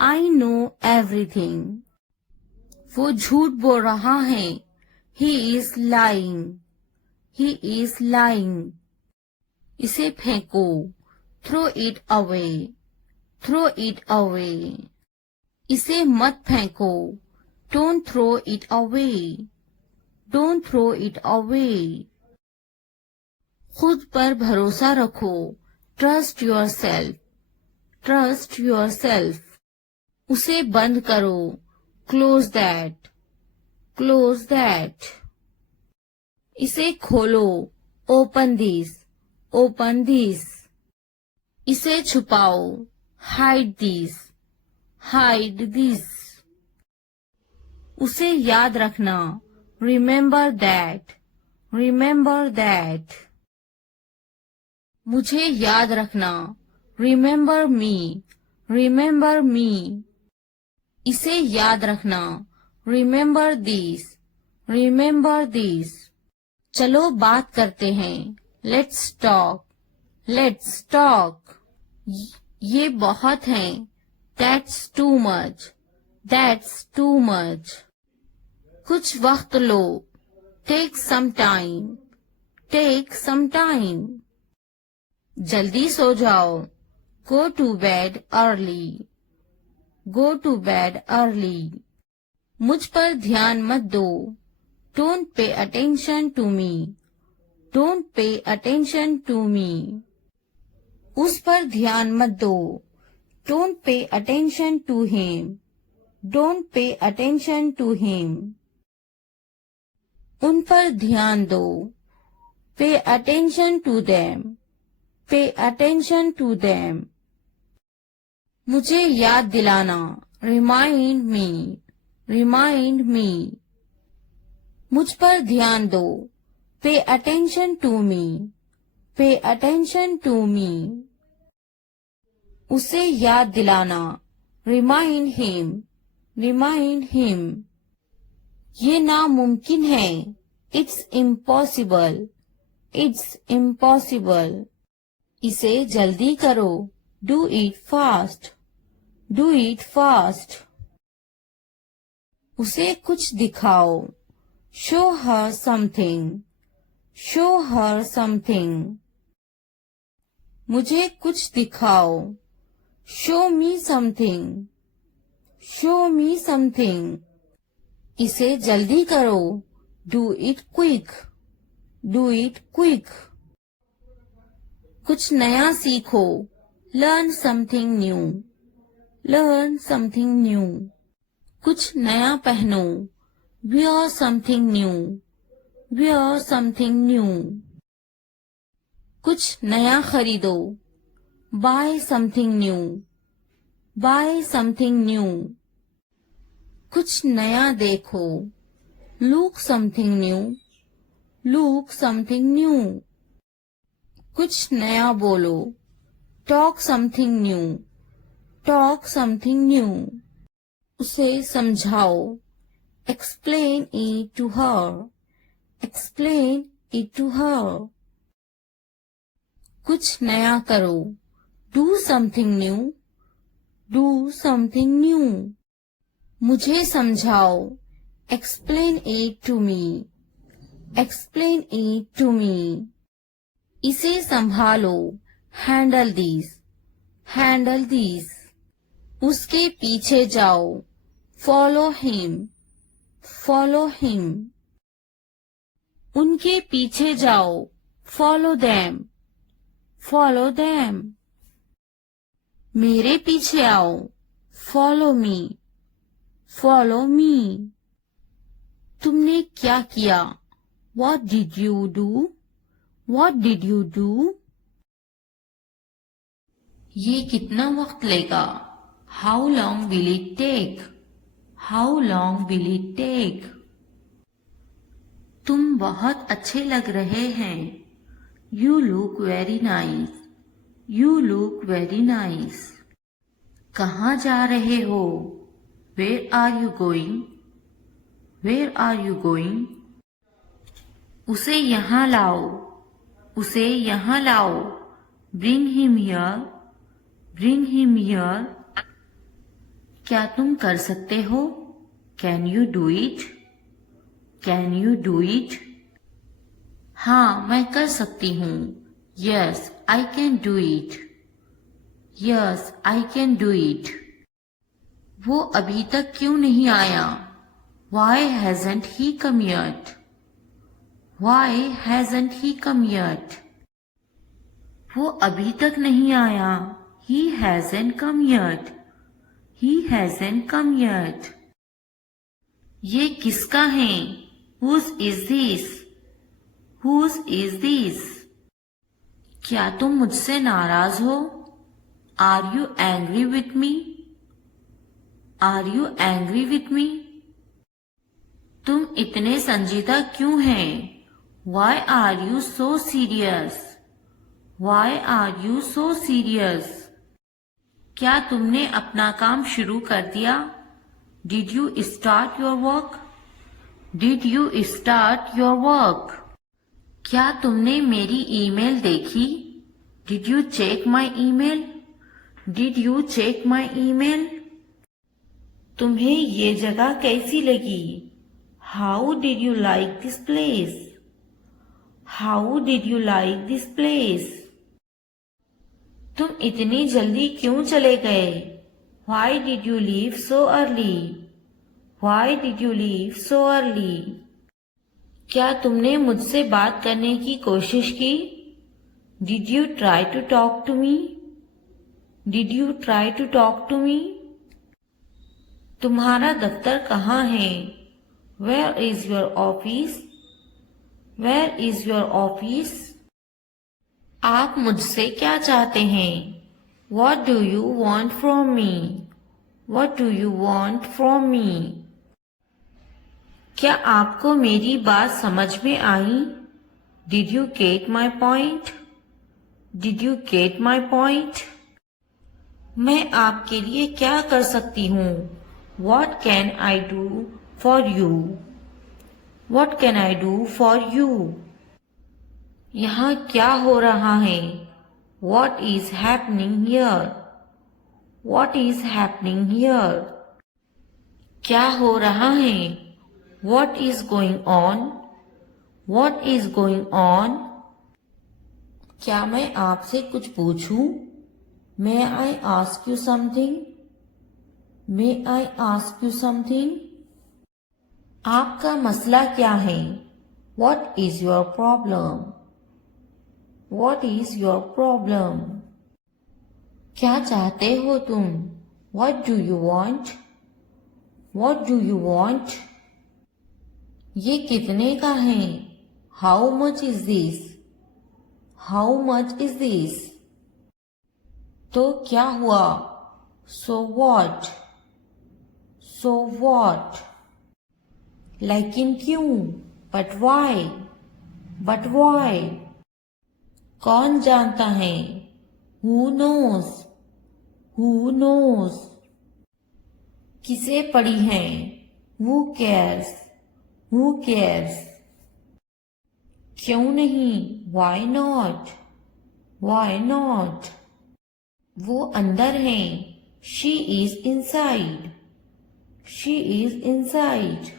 I know everything। वो झूठ बोल रहा है, he is lying, he is lying। इसे फेंको, throw it away, throw it away, इसे मत फेंको, don't throw it away, don't throw it away. खुद पर भरोसा रखो, trust yourself, trust yourself. उसे बंद करो, क्लोज दैट, क्लोज दैट। इसे खोलो, ओपन दिस, ओपन दिस। इसे छुपाओ, हाइड दिस, हाइड दिस। उसे याद रखना, रिमेंबर दैट, रिमेंबर दैट। मुझे याद रखना, रिमेंबर मी, रिमेंबर मी। इसे याद रखना, रिमेंबर दिस, रिमेंबर दिस। चलो बात करते हैं, लेट्स टॉक, लेट्स टॉक। ये बहुत है, that's too much, that's too much. कुछ वक्त लो, take some time, take some time. जल्दी सो जाओ, go to bed early, go to bed early. मुझ पर ध्यान मत दो, don't pay attention to me, don't pay attention to me. उस पर ध्यान मत दो, don't pay attention to him, don't pay attention to him. उन पर ध्यान दो, pay attention to them, pay attention to them. मुझे याद दिलाना, रिमाइंड मी, रिमाइंड मी। मुझ पर ध्यान दो, पे अटेंशन टू मी, पे अटेंशन टू मी। उसे याद दिलाना, रिमाइंड हिम, रिमाइंड हिम। ये नामुमकिन है, इट्स इम्पॉसिबल, इट्स इम्पॉसिबल। इसे जल्दी करो, do it fast, do it fast. उसे कुछ दिखाओ, show her something, show her something. मुझे कुछ दिखाओ, show me something, show me something. इसे जल्दी करो, do it quick, do it quick. कुछ नया सीखो, learn something new, learn something new. कुछ नया पहनो, wear something new, wear something new. कुछ नया खरीदो, buy something new, buy something new. कुछ नया देखो, look something new, look something new. कुछ नया बोलो, talk something new, talk something new. उसे समझाओ, explain it to her, explain it to her. कुछ नया करो, do something new, do something new. मुझे समझाओ, explain it to me, explain it to me. इसे संभालो, हैंडल दिस, हैंडल दिस। उसके पीछे जाओ, फॉलो हिम, फॉलो हिम। उनके पीछे जाओ, फॉलो देम, फॉलो देम। मेरे पीछे आओ, फॉलो मी, फॉलो मी। तुमने क्या किया, what did you do, what did you do. ये कितना वक्त लेगा, how long will it take, how long will it take. तुम बहुत अच्छे लग रहे हैं, you look very nice, you look very nice. कहाँ जा रहे हो, where are you going, where are you going. उसे यहाँ लाओ, उसे यहाँ लाओ, bring him here, bring him here. क्या तुम कर सकते हो, can you do it, can you do it. हाँ मैं कर सकती हूँ, yes I can do it, yes I can do it. वो अभी तक क्यों नहीं आया? Why hasn't he come yet? Why hasn't he come yet? वो अभी तक नहीं आया। He hasn't come yet. He hasn't come yet. ये किसका है? Whose is this? Whose is this? क्या तुम मुझसे नाराज हो? Are you angry with me? Are you angry with me? तुम इतने संजीदा क्यों हैं? Why are you so serious? Why are you so serious? क्या तुमने अपना काम शुरू कर दिया? Did you start your work? Did you start your work? क्या तुमने मेरी ईमेल देखी? Did you check my email? Did you check my email? तुम्हें ये जगह कैसी लगी? How did you like this place? How did you like this place? तुम इतनी जल्दी क्यों चले गए? Why did you leave so early? Why did you leave so early? क्या तुमने मुझसे बात करने की कोशिश की? Did you try to talk to me? Did you try to talk to me? तुम्हारा दफ्तर कहाँ है? Where is your office? Where is your office? आप मुझसे क्या चाहते हैं? What do you want from me? What do you want from me? क्या आपको मेरी बात समझ में आई? Did you get my point? Did you get my point? मैं आपके लिए क्या कर सकती हूँ? What can I do for you? What can I do for you? यहाँ क्या हो रहा है? What is happening here? What is happening here? क्या हो रहा है? What is going on? What is going on? क्या मैं आपसे कुछ पूछूं? May I ask you something? May I ask you something? आपका मसला क्या है? What is your problem? What is your problem? क्या चाहते हो तुम? What do you want? What do you want? ये कितने का है? How much is this? How much is this? तो क्या हुआ? So what? So what? लेकिन क्यों? But why? But why? कौन जानता है? Who knows? Who knows? किसे पड़ी है? Who cares? Who cares? क्यों नहीं? Why not? Why not? वो अंदर है. She is inside. She is inside.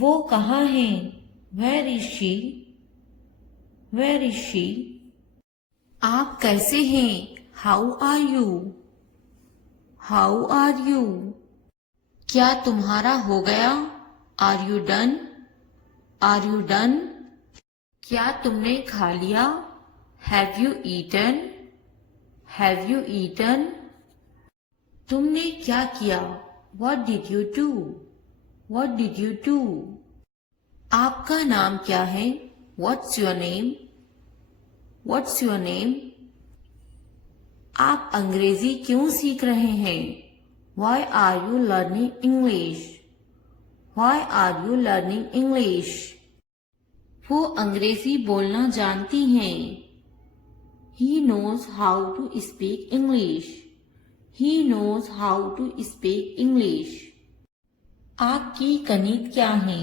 वो कहाँ है? Where is she? Where is she? आप कैसे हैं? How are you? How are you? क्या तुम्हारा हो गया? Are you done? Are you done? क्या तुमने खा लिया? Have you eaten? Have you eaten? तुमने क्या किया? What did you do? What did you do? आपका नाम क्या है? What's your name? What's your name? आप अंग्रेजी क्यों सीख रहे हैं? Why are you learning English? Why are you learning English? वो अंग्रेजी बोलना जानती हैं. He knows how to speak English. He knows how to speak English. आपकी कनीत क्या है?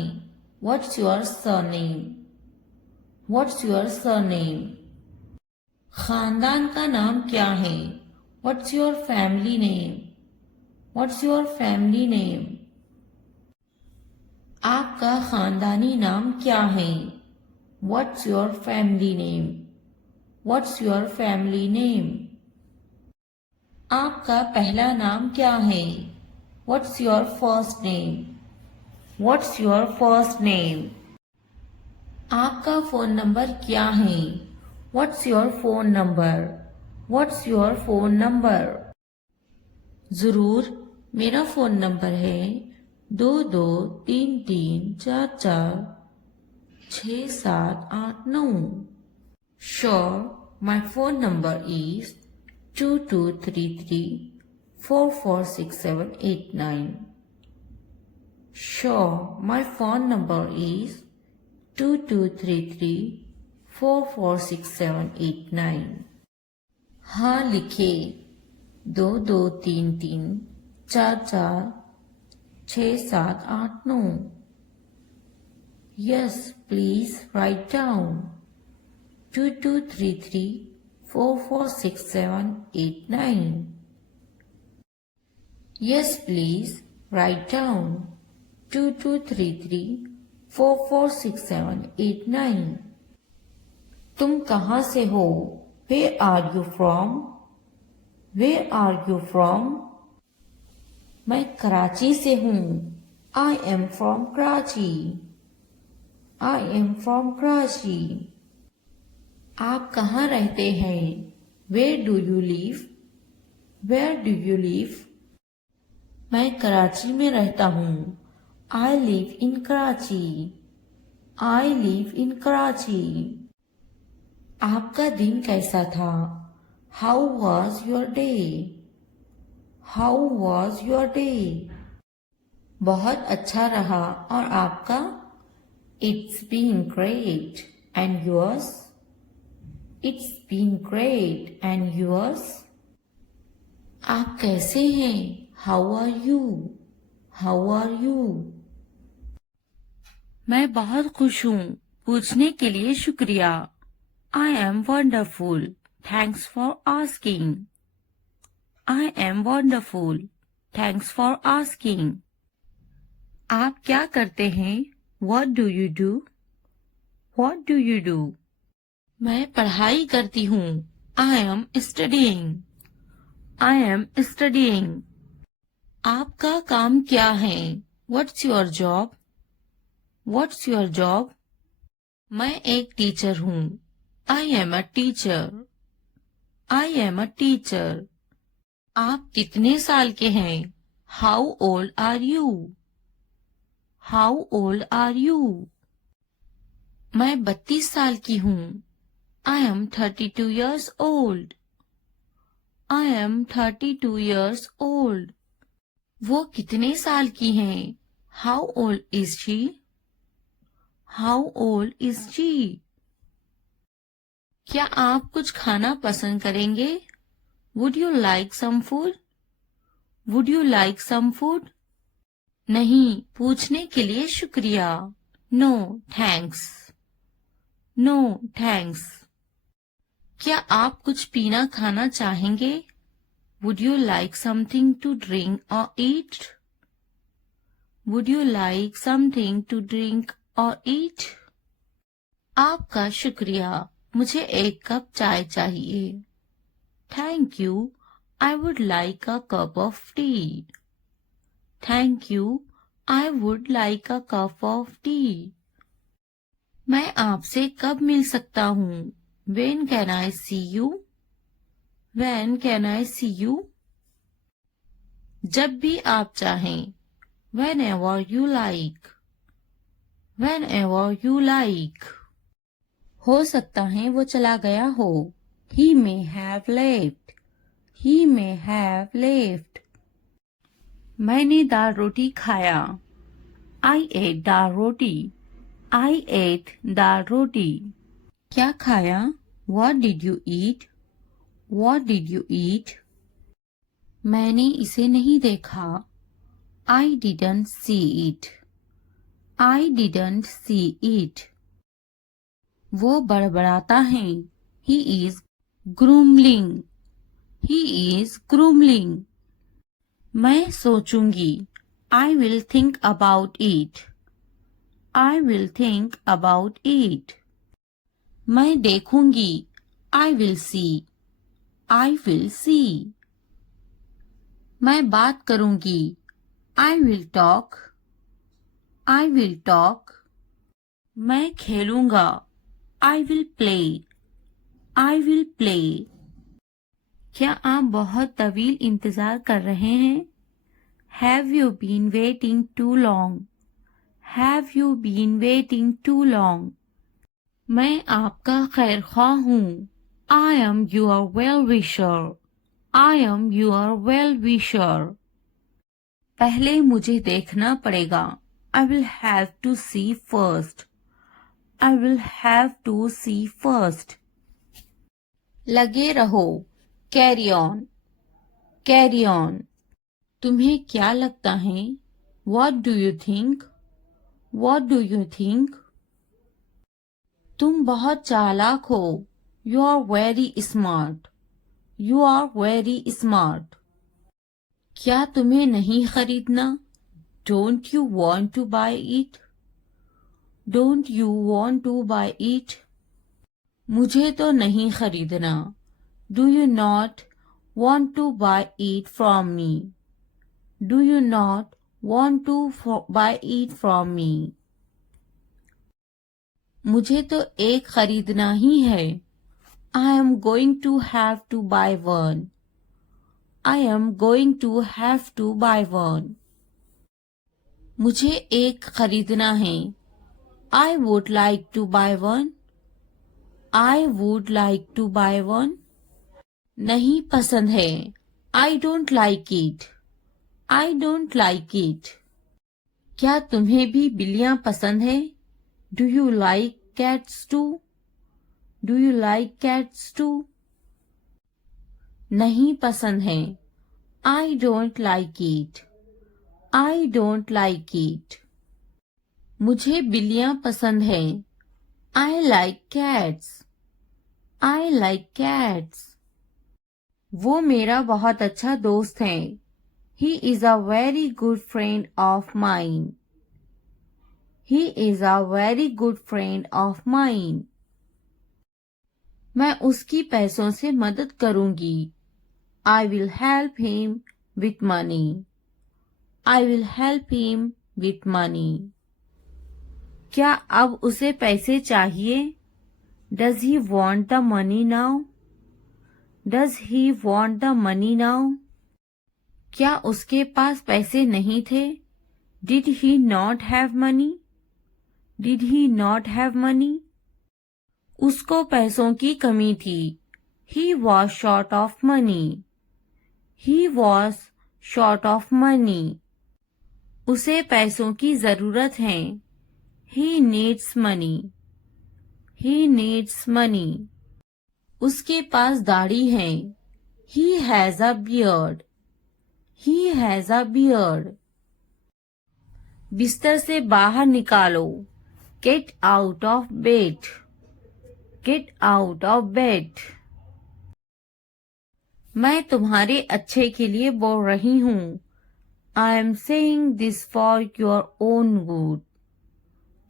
What's your surname? What's your surname? खानदान का नाम क्या है? What's your family name? What's your family name? आपका खानदानी नाम क्या है? What's your family name? What's your family name? आपका पहला नाम क्या है? What's your first name? What's your first name? आपका फोन नंबर क्या है? What's your phone number? What's your phone number? जरूर, मेरा फोन नंबर है 2233446789। Sure, my phone number is 2233446789। Sure, my phone number is 2233446789। हाँ लिखे 2233446789। Yes, please write down 2233446789। Yes, please write down 2233446789। तुम कहाँ से हो? Where are you from? Where are you from? मैं कराची से हूँ। I am from Karachi. I am from Karachi. आप कहाँ रहते हैं? Where do you live? Where do you live? मैं कराची में रहता हूँ। I live in Karachi. I live in Karachi. आपका दिन कैसा था? How was your day? How was your day? बहुत अच्छा रहा और आपका? It's been great. And yours? It's been great. And yours? आप कैसे हैं? How are you? How are you? मैं बहुत खुश हूँ। पूछने के लिए शुक्रिया। I am wonderful. Thanks for asking. I am wonderful. Thanks for asking. आप क्या करते हैं? What do you do? What do you do? मैं पढ़ाई करती हूँ। I am studying. I am studying. आपका काम क्या है? What's your job? What's your job? मैं एक टीचर हूँ। I am a teacher. I am a teacher. आप कितने साल के हैं? How old are you? How old are you? मैं 32 साल की हूँ। I am 32 years old. I am 32 years old. वो कितने साल की हैं? How old is she? How old is she? क्या आप कुछ खाना पसंद करेंगे? Would you like some food? Would you like some food? नहीं, पूछने के लिए शुक्रिया। No, thanks. No, thanks. क्या आप कुछ पीना खाना चाहेंगे? Would you like something to drink or eat? Would you like something to drink or eat? आपका शुक्रिया। मुझे एक कप चाय चाहिए। Thank you. I would like a cup of tea. Thank you. I would like a cup of tea. मैं आपसे कब मिल सकता हूँ? When can I see you? When can I see you? जब भी आप चाहें। Whenever you like. Whenever you like. हो सकता है वो चला गया हो। He may have left. He may have left. मैंने दाल रोटी खाया। I ate dal roti. I ate दाल रोटी। क्या खाया? What did you eat? What did you eat? मैंने इसे नहीं देखा। I didn't see it. I didn't see it. वो बड़बड़ाता है। He is grumbling. He is grumbling. मैं सोचूंगी। I will think about it. I will think about it. मैं देखूंगी। I will see. I will see. मैं बात करूंगी। I will talk. I will talk. मैं खेलूंगा। I will play. I will play. क्या आप बहुत तवील इंतजार कर रहे हैं? Have you been waiting too long? Have you been waiting too long? मैं आपका खैर ख्वाह हूँ। I am your well wisher. I am your well wisher. पहले मुझे देखना पड़ेगा। I will have to see first. I will have to see first. लगे रहो। Carry on. Carry on. तुम्हें क्या लगता है? What do you think? What do you think? तुम बहुत चालाक हो। You are very smart. You are very smart. क्या तुम्हें नहीं खरीदना? Don't you want to buy it? Don't you want to buy it? मुझे तो नहीं खरीदना। Do you not want to buy it from me? Do you not want to buy it from me? मुझे तो एक खरीदना ही है। I am going to have to buy one. I am going to have to buy one. मुझे एक खरीदना है। I would like to buy one. I would like to buy one. नहीं पसंद है। I don't like it. I don't like it. क्या तुम्हें भी बिल्लियां पसंद है? Do you like cats too? Do you like cats too? नहीं पसंद है। I don't like it. I don't like it. मुझे बिल्लियां पसंद है। I like cats. I like cats. वो मेरा बहुत अच्छा दोस्त है। He is a very good friend of mine. He is a very good friend of mine. मैं उसकी पैसों से मदद करूंगी। I will help him with money. I will help him with money. क्या अब उसे पैसे चाहिए? Does he want the money now? Does he want the money now? क्या उसके पास पैसे नहीं थे? Did he not have money? Did he not have money? उसको पैसों की कमी थी। He was short of money. He was short of money. उसे पैसों की जरूरत है। He needs money. He needs money. उसके पास दाढ़ी है। He has a beard. He has a beard. बिस्तर से बाहर निकालो। Get out of bed. Get out of bed. मैं तुम्हारे अच्छे के लिए बोल रही हूँ। I am saying this for your own good.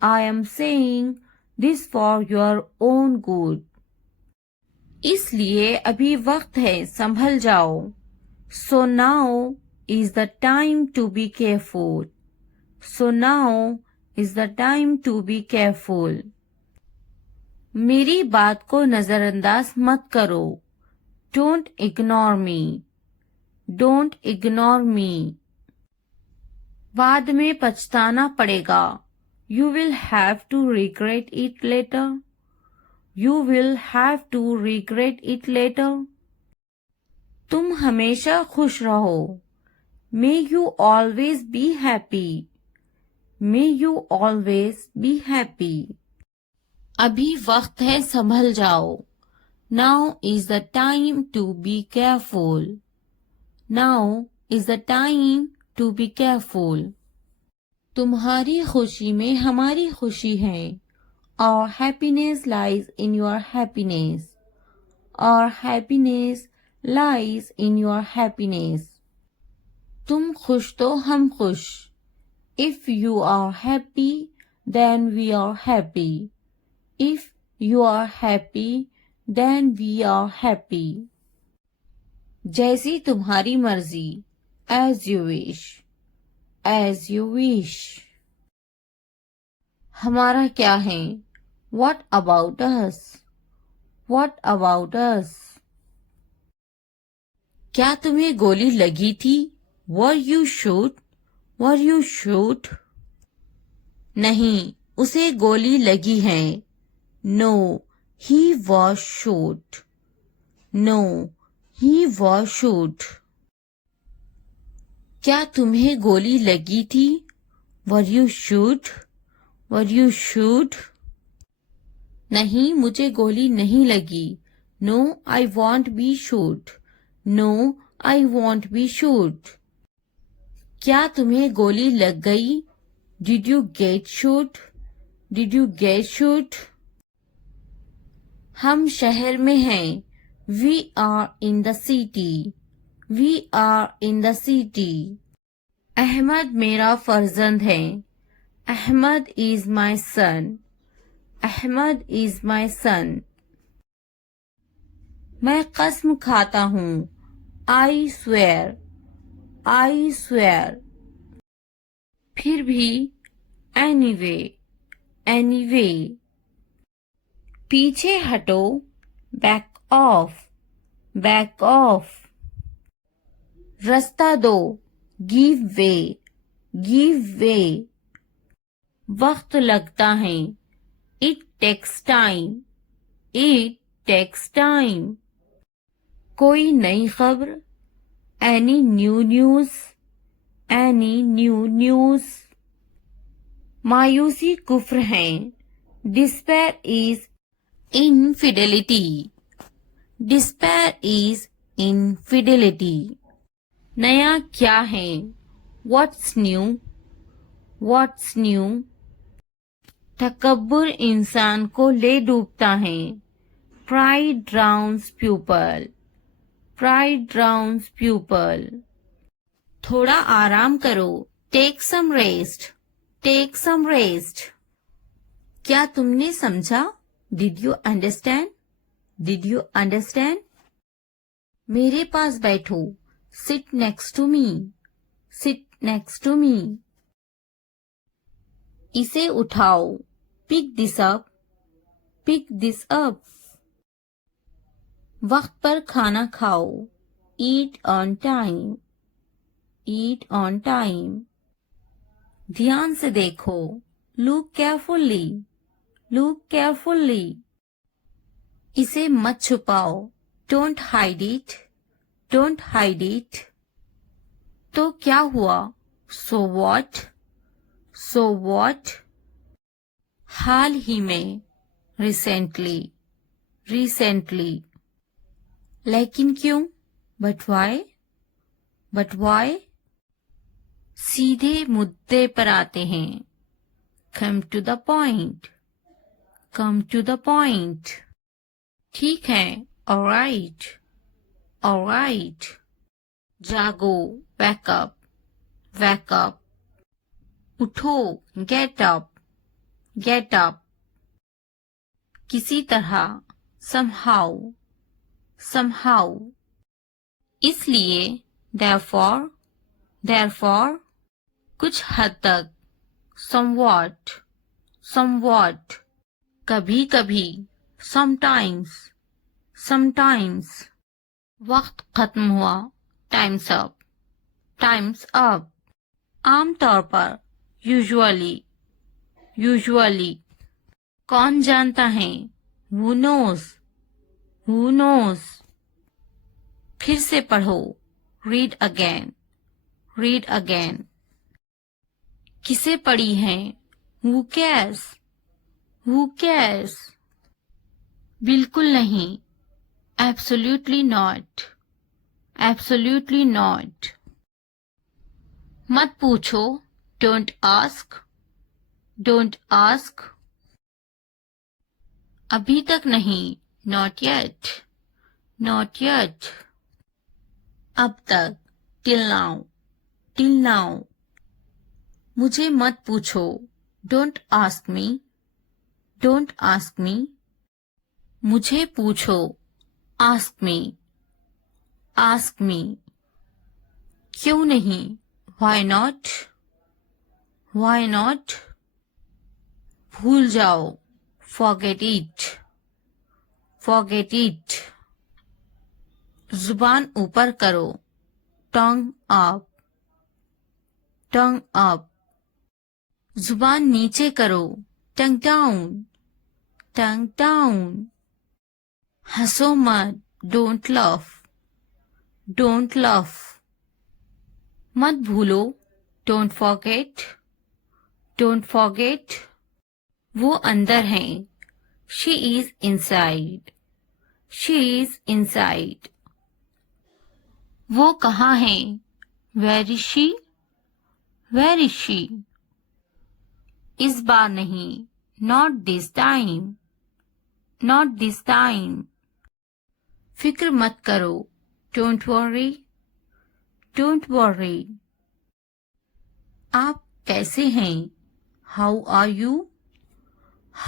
I am saying this for your own good. इसलिए अभी वक्त है, संभल जाओ। So now is the time to be careful. So now is the time to be careful. मेरी बात को नजरअंदाज मत करो। Don't ignore me. Don't ignore me. बाद में पछताना पड़ेगा। You will have to regret it later. You will have to regret it later. तुम हमेशा खुश रहो। May you always be happy. May you always be happy. अभी वक्त है, संभल जाओ। Now is the time to be careful. Now is the time to be careful. तुम्हारी खुशी में हमारी खुशी है। Our happiness lies in your happiness. Our happiness lies in your happiness. तुम खुश तो हम खुश। If you are happy, then we are happy. If you are happy, then we are happy. जैसी तुम्हारी मर्जी। as you wish, as you wish. हमारा क्या है? What about us? What about us? क्या तुम्हें गोली लगी थी? Were you shot? Were you shot? नहीं, उसे गोली लगी है. No, he was shot. No, he was shot. क्या तुम्हें गोली लगी थी? Were you shot? Were you shot? नहीं, मुझे गोली नहीं लगी. No, I won't be shot. No, I won't be shot. क्या तुम्हें गोली लग गई? Did you get shot? Did you get shot? हम शहर में हैं. We are in the city. We are in the city. Ahmad मेरा फर्जंद है. Ahmad is my son. Ahmad is my son. मैं कसम खाता हूँ. I swear. I swear. फिर भी. Anyway. Anyway. पीछे हटो. Back off. Back off. रास्ता दो. Give way. Give way. वक्त लगता है. It takes time. It takes time. कोई नई खबर. Any new news. Any new news. मायूसी कुफ्र है. Despair is infidelity. Despair is infidelity. नया क्या है? What's new? What's new? तकब्बुर इंसान को ले डूबता है. Pride drowns pupil. Pride drowns pupil. थोड़ा आराम करो. Take some rest. Take some rest. क्या तुमने समझा? Did you understand? Did you understand? मेरे पास बैठो. Sit next to me. Sit next to me. इसे उठाओ. Pick this up. Pick this up. वक्त पर खाना खाओ. Eat on time. Eat on time. ध्यान से देखो. Look carefully. Look carefully. इसे मत छुपाओ. Don't hide it. Don't hide it. तो क्या हुआ? So what? So what? हाल ही में. Recently. Recently. लेकिन क्यों? But why? But why? सीधे मुद्दे पर आते हैं. Come to the point. Come to the point. ठीक है. All right. All right. जागो. Wake up. Wake up. उठो. Get up. Get up. किसी तरह. Somehow. Somehow. इसलिए. Therefore. Therefore. कुछ हद तक. Somewhat. Somewhat. कभी कभी. Sometimes. Sometimes. वक्त खत्म हुआ. Time's up. Time's up. आमतौर पर. Usually. Usually. कौन जानता है? Who knows? Who knows? फिर से पढ़ो. Read again. Read again. किसे पढ़ी है? Who cares? Who cares? बिल्कुल नहीं. Absolutely not. Absolutely not. मत पूछो. Don't ask. Don't ask. अभी तक नहीं. Not yet. Not yet. अब तक. Till now. Till now. मुझे मत पूछो. Don't ask me. Don't ask me. मुझे पूछो. Ask me. Ask me. क्यों नहीं? Why not? Why not? भूल जाओ। Forget it. Forget it. जुबान ऊपर करो। Tongue up. Tongue up. जुबान नीचे करो। Tongue down. Tongue down. हंसो मत। Don't laugh. Don't laugh. मत भूलो। Don't forget. Don't forget. वो अंदर हैं। She is inside. She is inside. वो कहाँ हैं? Where is she? Where is she? इस बार नहीं। Not this time. Not this time. फिक्र मत करो। Don't worry. Don't worry. आप कैसे हैं? How are you?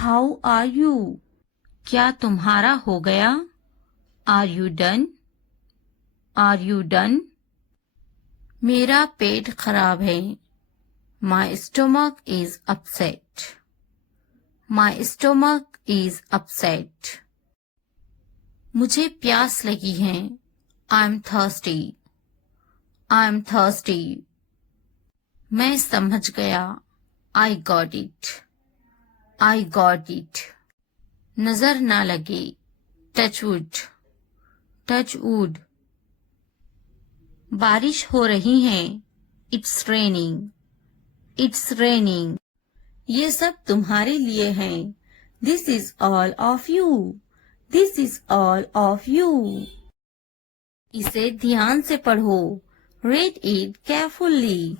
How are you? क्या तुम्हारा हो गया? Are you done? Are you done? मेरा पेट खराब है। My stomach is upset. My stomach is upset. मुझे प्यास लगी है। I'm thirsty. I'm thirsty. मैं समझ गया। I got it. I got it. नजर ना लगे। Touch wood. Touch wood. बारिश हो रही है। It's raining. It's raining. ये सब तुम्हारे लिए है। This is all of you. This is all of you. इसे ध्यान से पढ़ो। Read it carefully.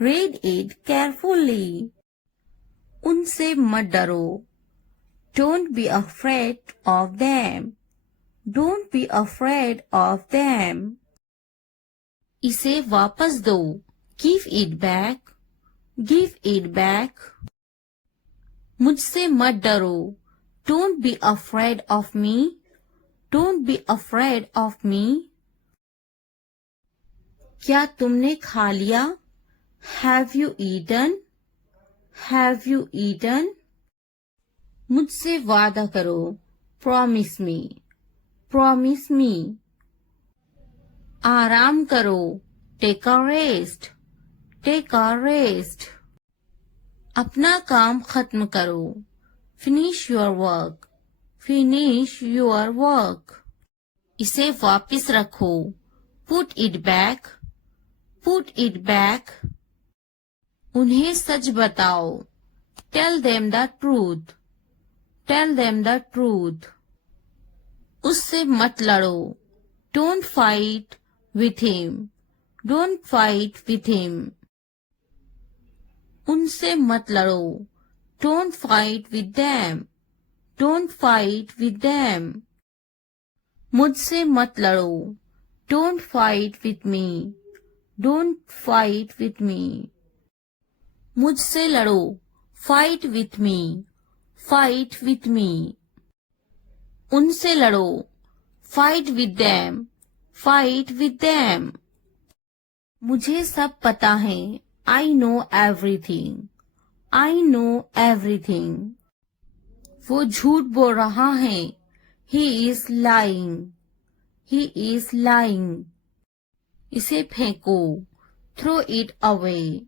Read it carefully. उनसे मत डरो। Don't be afraid of them. Don't be afraid of them. इसे वापस दो। Give it back. Give it back. मुझसे मत डरो। Don't be afraid of me. Don't be afraid of me. क्या तुमने खा लिया? Have you eaten? Have you eaten? मुझसे वादा करो। Promise me. Promise me. आराम करो। Take a rest. Take a rest. अपना काम खत्म करो। Finish your work. Finish your work. इसे वापस रखो। Put it back. Put it back. उन्हें सच बताओ। Tell them the truth. Tell them the truth. उससे मत लड़ो। Don't fight with him. Don't fight with him. उनसे मत लड़ो। Don't fight with them. Don't fight with them. मुझसे मत लड़ो। Don't fight with me. Don't fight with me. मुझसे लड़ो। Fight with me. Fight with me. उनसे लड़ो। Fight with them. Fight with them. मुझे सब पता है। I know everything. I know everything. वो झूठ बोल रहा है। He is lying. He is lying. इसे फेंको। Throw it away.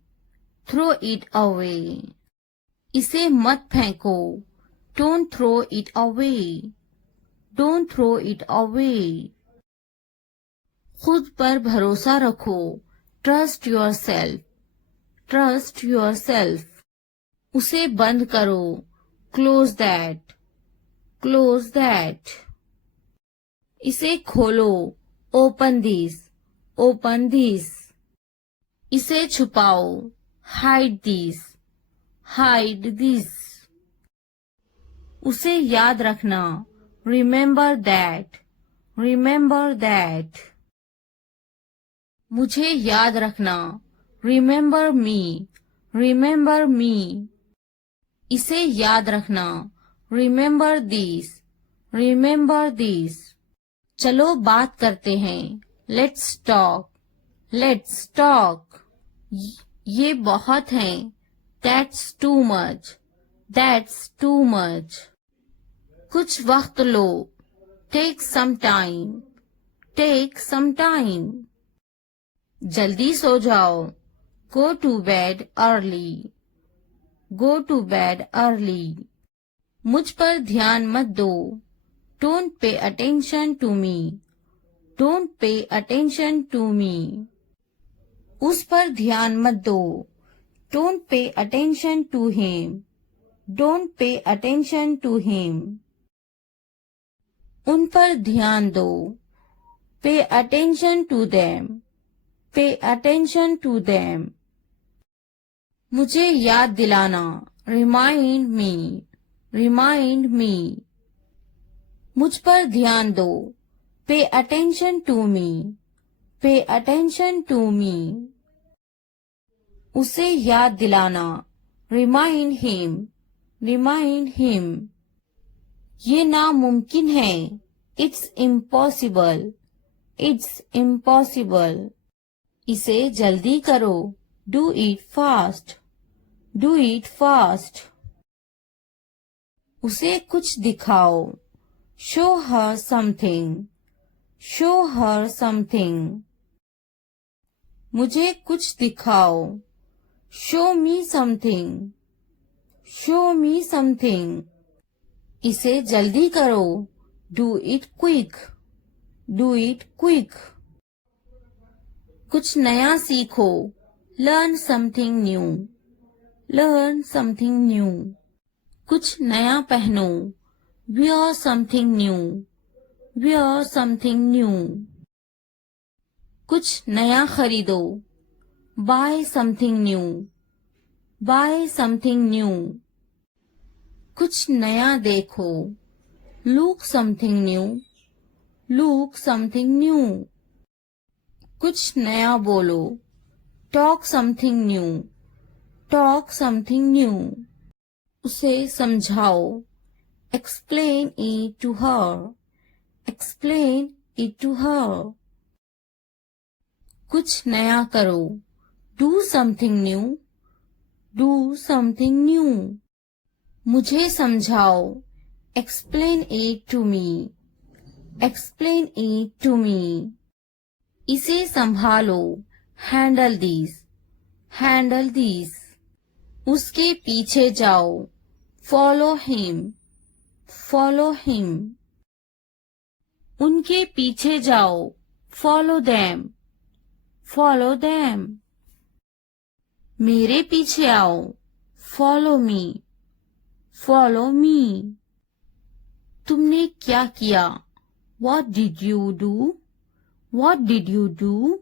Throw it away. इसे मत फेंको। Don't throw it away. Don't throw it away. खुद पर भरोसा रखो। Trust yourself. Trust yourself. उसे बंद करो। Close that. Close that. इसे खोलो। Open this. Open this. इसे छुपाओ। Hide this. Hide this. उसे याद रखना। Remember that. Remember that. मुझे याद रखना। Remember me. Remember me. इसे याद रखना। Remember this. Remember this. चलो बात करते हैं। Let's talk. Let's talk. ये बहुत है। That's too much. That's too much. कुछ वक्त लो। Take some time. Take some time. जल्दी सो जाओ। Go to bed early. Go to bed early. मुझ पर ध्यान मत दो। Don't pay attention to me. Don't pay attention to me. उस पर ध्यान मत दो। Don't pay attention to him. Don't pay attention to him. उन पर ध्यान दो। Pay attention to them. Pay attention to them. मुझे याद दिलाना। Remind me. Remind me. मुझ पर ध्यान दो। पे अटेंशन टू मी। पे अटेंशन टू मी। उसे याद दिलाना। Remind him. Remind him. ये नामुमकिन है। It's impossible. It's impossible. इसे जल्दी करो। Do it fast. Do it fast. उसे कुछ दिखाओ। Show her something. Show her something. मुझे कुछ दिखाओ। Show me something. Show me something. इसे जल्दी करो। Do it quick. Do it quick. कुछ नया सीखो। Learn something new. Learn something new. कुछ नया पहनो। Wear something new. Wear something new. कुछ नया खरीदो। Buy something new. Buy something new. कुछ नया देखो। Look something new. Look something new. कुछ नया बोलो। Talk something new. Talk something new. उसे समझाओ। Explain it to her. Explain it to her. कुछ नया करो। Do something new. Do something new. मुझे समझाओ। Explain it to me. Explain it to me. इसे संभालो। Handle this. Handle this. उसके पीछे जाओ। Follow him. Follow him. उनके पीछे जाओ। Follow them. Follow them. मेरे पीछे आओ। Follow me. Follow me. तुमने क्या किया? What did you do? What did you do?